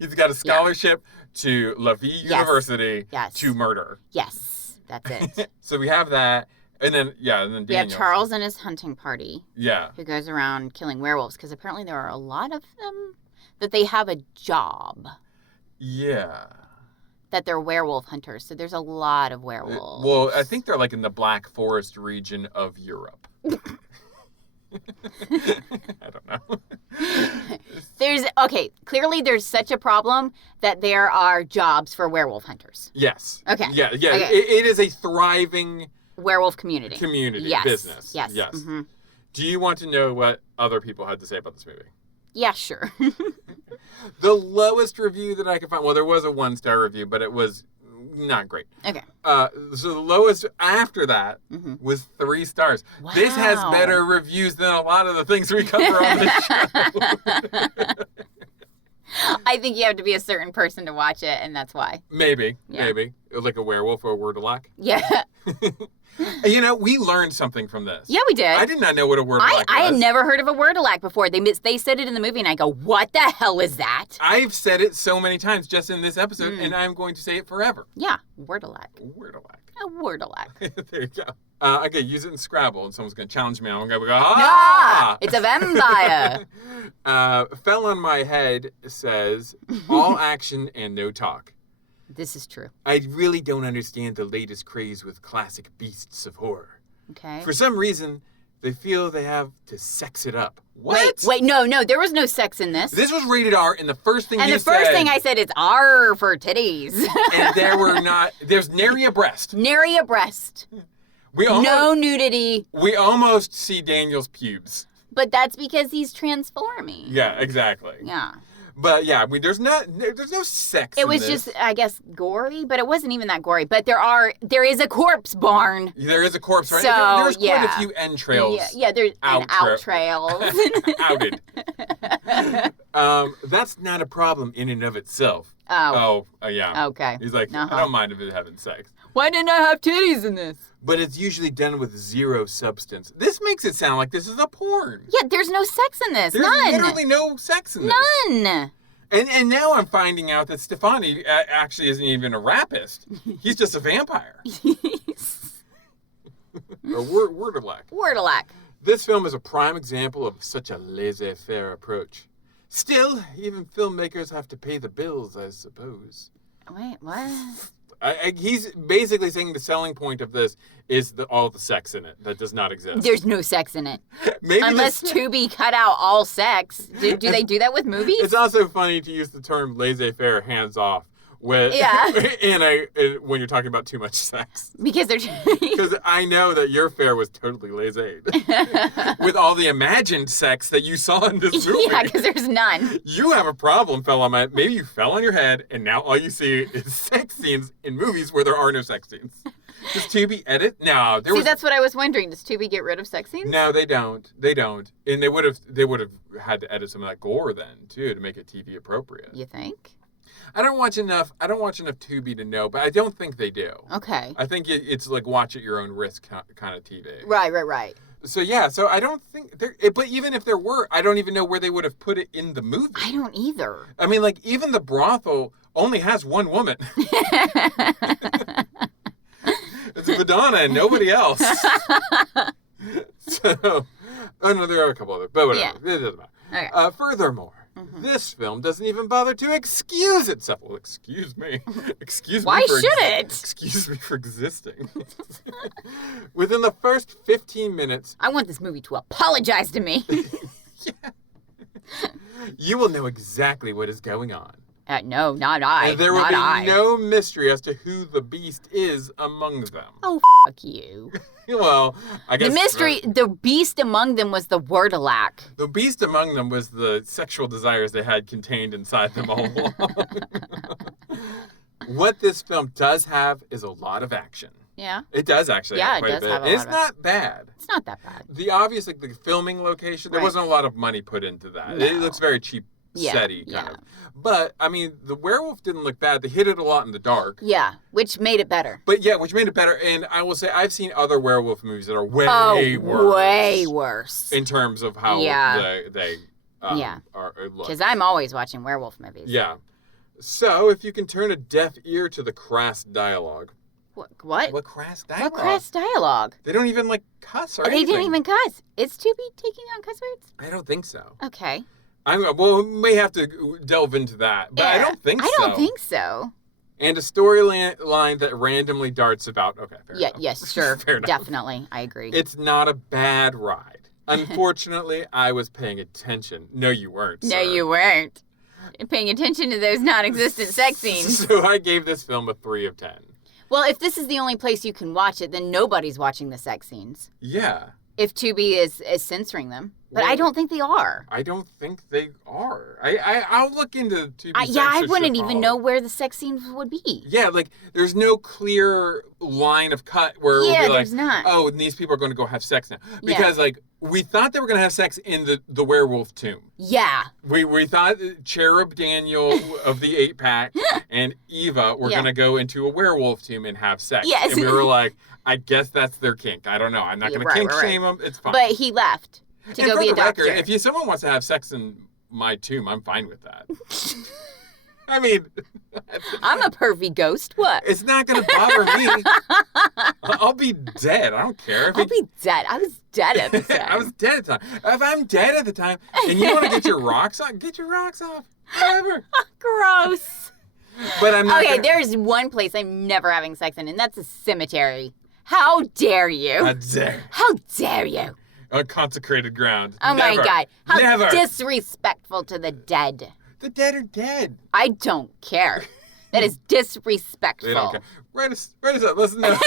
He's got a scholarship to La Vie University to murder. Yes. That's it. So we have that. And then Daniel. We have Charles and his hunting party. Yeah. Who goes around killing werewolves because apparently there are a lot of them that they have a job. Yeah. That they're werewolf hunters. So there's a lot of werewolves. Well, I think they're like in the Black Forest region of Europe. I don't know. Clearly there's such a problem that there are jobs for werewolf hunters. Yes. Okay. Yeah. Okay. It is a thriving werewolf community. Business. Yes. Mm-hmm. Do you want to know what other people had to say about this movie? Yeah, sure. The lowest review that I could find, well, there was a 1-star review, but it was not great. Okay. So the lowest after that was 3 stars. Wow. This has better reviews than a lot of the things we cover on this show. I think you have to be a certain person to watch it, and that's why. Maybe. Yeah. Like a werewolf or a wordalac. Yeah. We learned something from this. Yeah, we did. I did not know what a wordalac was. I had never heard of a wordalac before. They said it in the movie, and I go, what the hell is that? I've said it so many times just in this episode, and I'm going to say it forever. Yeah, wordalac. Wordalac. A wordalac. There you go. Okay, use it in Scrabble, and someone's going to challenge me. I'm going to go, It's a vampire. Fell on My Head says, all action and no talk. This is true. I really don't understand the latest craze with classic beasts of horror. Okay. For some reason, they feel they have to sex it up. What? Wait, no, there was no sex in this. This was rated R, and the first thing and you the first said... thing I said is R for titties. And there's nary a breast. Nary a breast. No nudity. We almost see Daniel's pubes. But that's because he's transforming. Yeah, exactly. Yeah. But yeah, there's no sex. It was just, I guess, gory, but it wasn't even that gory. But there is a corpse barn. There is a corpse, right? So, there's quite a few entrails. Yeah, there's out trails. Outed. That's not a problem in and of itself. Oh. Yeah. Okay. He's like, I don't mind if it's having sex. Why didn't I have titties in this? But it's usually done with zero substance. This makes it sound like this is a porn. Yeah, there's no sex in this. There's None. literally no sex in this. None. And now I'm finding out that Stefani actually isn't even a rapist. He's just a vampire. A wordalac. Wordalac. This film is a prime example of such a laissez-faire approach. Still, even filmmakers have to pay the bills, I suppose. Wait, what? He's basically saying the selling point of this is all the sex in it that does not exist. There's no sex in it. Maybe unless Tubi cut out all sex. Do they do that with movies? It's also funny to use the term laissez-faire, hands-off. When you're talking about too much sex. Because Because I know that your fare was totally laissez. With all the imagined sex that you saw in this movie. Yeah, because there's none. You have a problem, fella. Maybe you fell on your head, and now all you see is sex scenes in movies where there are no sex scenes. Does Tubi edit? No. That's what I was wondering. Does Tubi get rid of sex scenes? No, they don't. They don't. And they would have had to edit some of that gore then, too, to make it TV appropriate. You think? I don't watch enough Tubi to know, but I don't think they do. Okay. I think it's like watch at your own risk kind of TV. Right. So yeah, I don't think but even if there were, I don't even know where they would have put it in the movie. I don't either. I mean, like even the brothel only has one woman. It's Madonna and nobody else. So, no, there are a couple other, but whatever. Yeah. It doesn't matter. Okay. Furthermore, this film doesn't even bother to excuse itself. Well, excuse me. Why should it? Excuse me for existing. Within the first 15 minutes... I want this movie to apologize to me. Yeah. You will know exactly what is going on. No, not I. And there will be no mystery as to who the beast is among them. Oh, fuck you. Well, I guess... The beast among them was the wordalac. The beast among them was the sexual desires they had contained inside them all along. What this film does have is a lot of action. Yeah. It does actually have quite a bit. It's not bad. It's not that bad. The filming location, there wasn't a lot of money put into that. No. It looks very cheap. Setty kind of. But, I mean, the werewolf didn't look bad. They hit it a lot in the dark. Yeah, which made it better. But yeah, which made it better. And I will say, I've seen other werewolf movies that are way worse. Way worse. In terms of how they are look. Because I'm always watching werewolf movies. Yeah. So, if you can turn a deaf ear to the crass dialogue. What? What crass dialogue? What crass dialogue? They don't even, cuss or anything. anything. They didn't even cuss. Is Tubi taking on cuss words? I don't think so. Okay. We may have to delve into that, but I don't think so. I don't think so. And a storyline that randomly darts about. Okay, fair enough. Yes, sure. Fair enough. Definitely. I agree. It's not a bad ride. Unfortunately, I was paying attention. No, you weren't, No, sir. you weren't. Paying attention to those non-existent sex scenes. So I gave this film a 3 of 10. Well, if this is the only place you can watch it, then nobody's watching the sex scenes. Yeah. If Tubi is censoring them. But I don't think they are. I don't think they are. I'll look into Tubi. I wouldn't even know where the sex scenes would be. Yeah, like there's no clear line of cut where it would be like, there's not. oh, and these people are going to go have sex now. Because like we thought they were going to have sex in the werewolf tomb. Yeah. We thought Cherub Daniel of the 8-pack and Eva were going to go into a werewolf tomb and have sex. Yes. And we were like, I guess that's their kink. I don't know. I'm not going to kink shame them. It's fine. But he left to go be a doctor. Record, if someone wants to have sex in my tomb, I'm fine with that. I mean, I'm a pervy ghost. What? It's not going to bother me. I'll be dead. I don't care. I'll be dead. I was dead at the time. I was dead at the time. If I'm dead at the time and you want to get your rocks off, get your rocks off. Whatever. Gross. But I'm not. Okay, there's one place I'm never having sex in, and that's a cemetery. How dare you? How dare you? Unconsecrated ground. Oh Never. my God. How Never. disrespectful to the dead. The dead are dead. I don't care. That is disrespectful. They don't care. Write us up. Listen to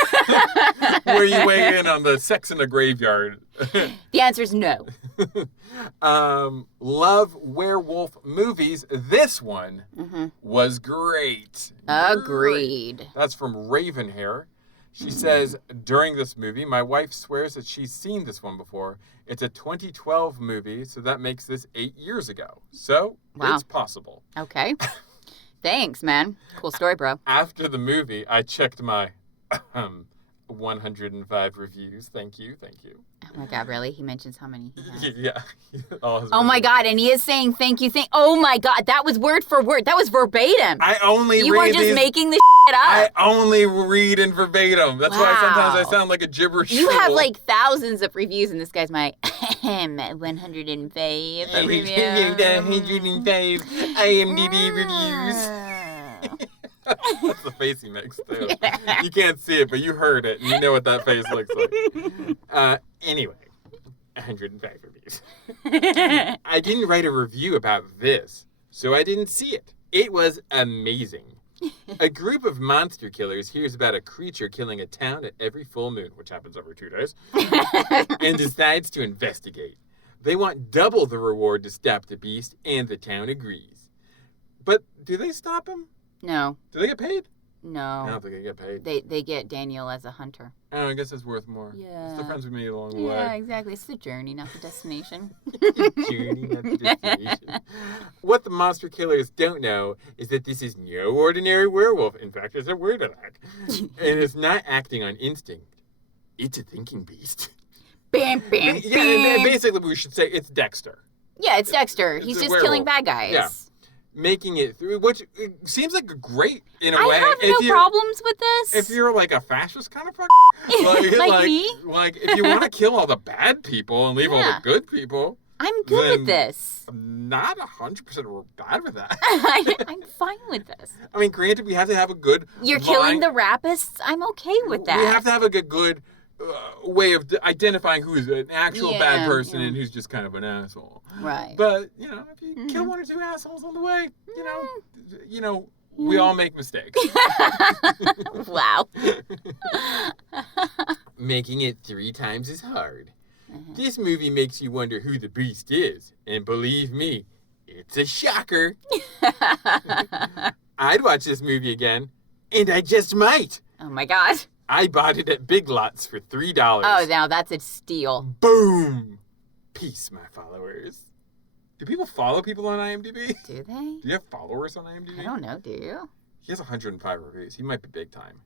where you weigh in on the sex in the graveyard. The answer is no. Love werewolf movies. This one was great. Agreed. Great. That's from Ravenhair. She says, during this movie, my wife swears that she's seen this one before. It's a 2012 movie, so that makes this 8 years ago. So, It's possible. Okay. Thanks, man. Cool story, bro. After the movie, I checked my 105 reviews. Thank you. Oh my God, really? He mentions how many he has. Yeah. Oh my God, and he is saying thank you. Oh my God, that was word for word. That was verbatim. You weren't just making this shit up. I only read in verbatim. That's why sometimes I sound like a gibberish. You have like thousands of reviews, and this guy's my 105 review. 105 IMDb reviews. That's the face he makes, too. You can't see it, but you heard it, and you know what that face looks like. Anyway, 105 reviews. I didn't write a review about this, so I didn't see it. It was amazing. A group of monster killers hears about a creature killing a town at every full moon, which happens every 2 days, and decides to investigate. They want double the reward to stop the beast, and the town agrees. But do they stop him? No. Do they get paid? No. I don't think they get paid. They get Daniel as a hunter. Oh, I guess that's worth more. Yeah. It's the friends we made along the way. Yeah, exactly. It's the journey, not the destination. Journey, not the destination. What the monster killers don't know is that this is no ordinary werewolf. In fact, there's a word of that. And it's not acting on instinct. It's a thinking beast. Bam, bam, Yeah, bam. basically we should say it's Dexter. Yeah, it's Dexter. He's just werewolf. killing bad guys. Yeah. Making it through, which seems like great in a I way. have no problems with this. If you're like a fascist kind of fuck, like me? Like if you want to kill all the bad people and leave all the good people, I'm good with this. I'm not 100% bad with that. I'm fine with this. I mean, granted, we have to have a good. You're killing the rapists. I'm okay with that. We have to have a good way of identifying who's an actual bad person and who's just kind of an asshole. Right. But if you kill one or two assholes on the way, we all make mistakes. Wow. Making it 3 times as hard. This movie makes you wonder who the beast is, and believe me, it's a shocker. I'd watch this movie again, and I just might. Oh my God. I bought it at Big Lots for $3. Oh, now that's a steal. Boom! Peace, my followers. Do people follow people on IMDb? Do they? Do you have followers on IMDb? I don't know, do you? He has 105 reviews. He might be big time.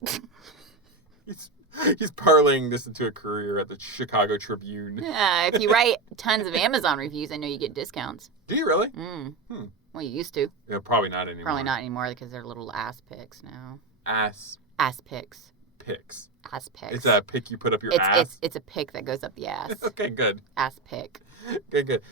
He's parlaying this into a career at the Chicago Tribune. Yeah, if you write tons of Amazon reviews, I know you get discounts. Do you really? Well, you used to. Yeah, probably not anymore. Probably not anymore because they're little ass pics now. Ass pics. Pics. Ass pics. It's a pic you put up your ass? It's a pic that goes up the ass. Okay, good. Ass pic. Good.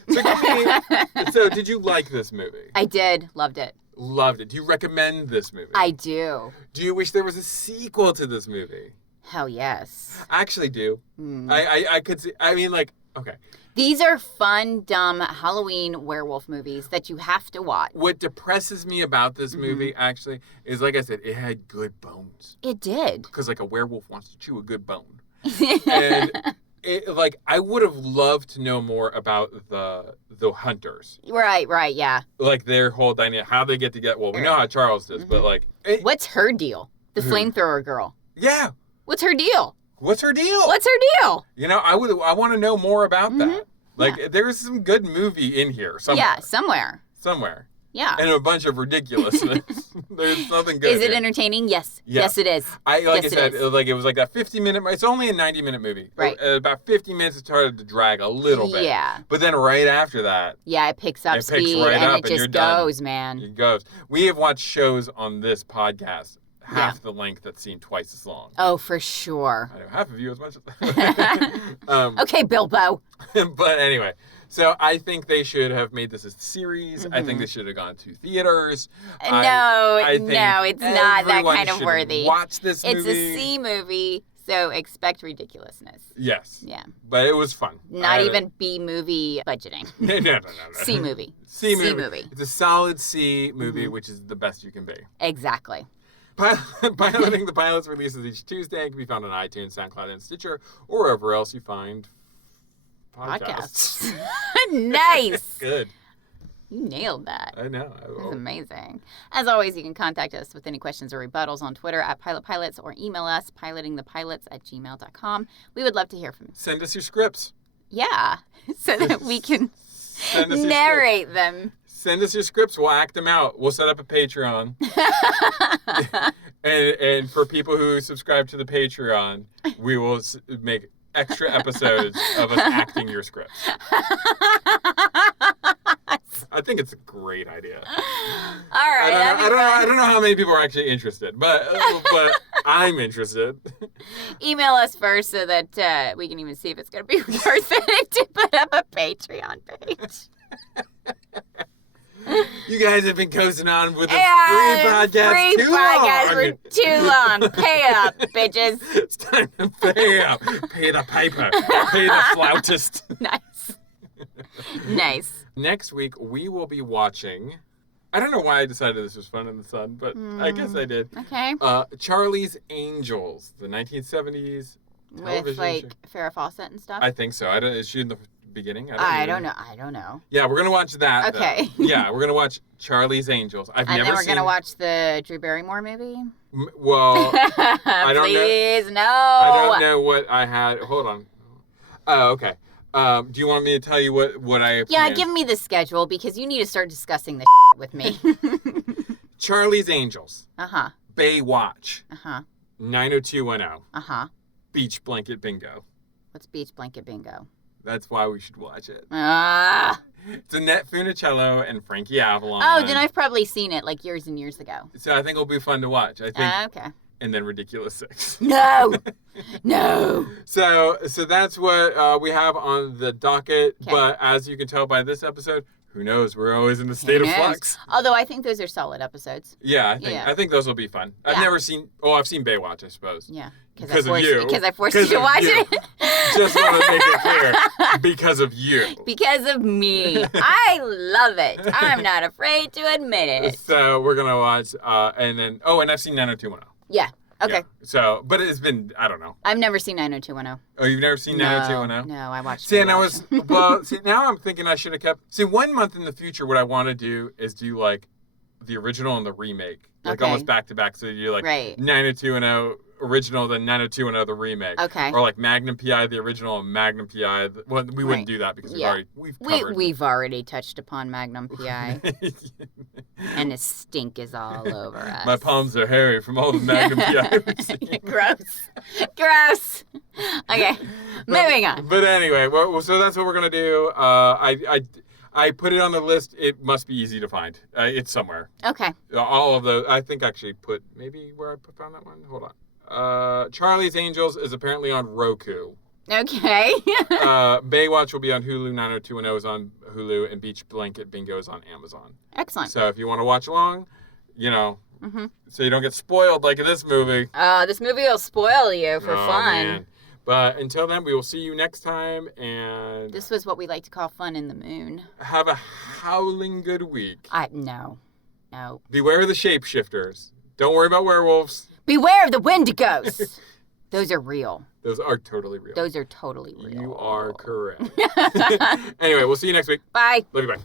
So did you like this movie? I did. Loved it. Loved it. Do you recommend this movie? I do. Do you wish there was a sequel to this movie? Hell yes. I actually do. I could see. I mean, like, okay. These are fun, dumb Halloween werewolf movies that you have to watch. What depresses me about this movie, actually, is, like I said, it had good bones. It did. Because, like, a werewolf wants to chew a good bone. And, like, I would have loved to know more about the hunters. Right, yeah. Like, their whole dynamic, how they get together. Well, we know how Charles does, but, like... What's her deal? The flamethrower girl. Yeah. What's her deal? What's her deal? You know, I want to know more about that. Like, there's some good movie in here somewhere. Yeah, somewhere. Yeah. And a bunch of ridiculousness. There's something good. Is it entertaining? Yes. Yes, it is. I said, it was like that 50-minute. It's only a 90-minute movie. Right. About 50 minutes, it started to drag a little bit. Yeah. But then right after that. Yeah, it picks up speed right and up it just goes, man. It goes. We have watched shows on this podcast half the length that seem twice as long. Oh, for sure. I know half of you as much as okay, Bilbo. But anyway. So I think they should have made this a series. I think they should have gone to theaters. No, it's not that kind of worthy. Watch this movie. It's a C movie, so expect ridiculousness. Yes. Yeah. But it was fun. Not even B movie budgeting. No. C movie. C movie. It's a solid C movie, which is the best you can be. Exactly. Piloting the Pilots releases each Tuesday and can be found on iTunes, SoundCloud, and Stitcher, or wherever else you find podcasts. Nice. Good. You nailed that. I know. That's amazing. As always, you can contact us with any questions or rebuttals on Twitter at PilotPilots or email us pilotingthepilots@gmail.com. We would love to hear from you. Send us your scripts. Yeah, so that we can narrate them. Send us your scripts. We'll act them out. We'll set up a Patreon. and for people who subscribe to the Patreon, we will make extra episodes of us acting your scripts. I think it's a great idea. All right. I don't know how many people are actually interested, but I'm interested. Email us first so that we can even see if it's going to be worth it to put up a Patreon page. You guys have been coasting on with a free podcast too long. For too long. Pay up, bitches. It's time to pay up. Pay the piper. Pay the flautist. Nice. Next week, we will be watching... I don't know why I decided this was fun in the sun, but I guess I did. Okay. Charlie's Angels, the 1970s television with, like, show. Farrah Fawcett and stuff? I think so. Is she in the beginning? I don't know. Yeah, we're going to watch that. Okay. Yeah, we're going to watch Charlie's Angels. And then we're going to watch the Drew Barrymore movie? Well, I don't know. Please, no. I don't know what I had. Hold on. Oh, okay. Do you want me to tell you what I planned? Yeah, give me the schedule because you need to start discussing this with me. Charlie's Angels. Uh-huh. Baywatch. Uh-huh. 90210. Uh-huh. Beach Blanket Bingo. What's Beach Blanket Bingo? That's why we should watch it. Ah. It's Annette Funicello and Frankie Avalon. Oh, then I've probably seen it like years and years ago. So I think it'll be fun to watch. I think. Okay. And then Ridiculous 6. No. So that's what we have on the docket. Okay. But as you can tell by this episode, who knows? We're always in a state of flux. Although I think those are solid episods. Yeah, I think those will be fun. I've never seen. Oh, I've seen Baywatch, I suppose. Yeah. Because of you. Because I forced you to watch it. Just want to make it clear. Because of you. Because of me. I love it. I'm not afraid to admit it. So we're going to watch, and I've seen 90210. Yeah. Okay. Yeah. So, but it's been, I don't know. I've never seen 90210. Oh, you've never seen 90210? No, I watched it. Now I'm thinking I should have kept, 1 month in the future, what I want to do is do, like, the original and the remake. Like, almost back to back. So you do, like, 90210 original, then 90210 the remake. Okay. Or, like, Magnum P.I. the original and Magnum P.I. Well, we wouldn't do that because we've already touched upon Magnum P.I. And the stink is all over us. My palms are hairy from all the Magnum P.I. Gross. Okay, moving on. But anyway, so that's what we're going to do. I put it on the list. It must be easy to find. It's somewhere. Okay. All of those. I think I actually put maybe where I found that one. Hold on. Charlie's Angels is apparently on Roku. Okay. Baywatch will be on Hulu. 90210 is on Hulu, and Beach Blanket Bingo is on Amazon. Excellent. So if you want to watch along, so you don't get spoiled like in this movie. This movie will spoil you for fun. Man. But until then, we will see you next time. And this was what we like to call fun in the moon. Have a howling good week. No. Beware of the shapeshifters. Don't worry about werewolves. Beware of the Wendigos. Those are real. Those are totally real. Those are totally real. You are correct. Anyway, we'll see you next week. Bye. Love you, bye.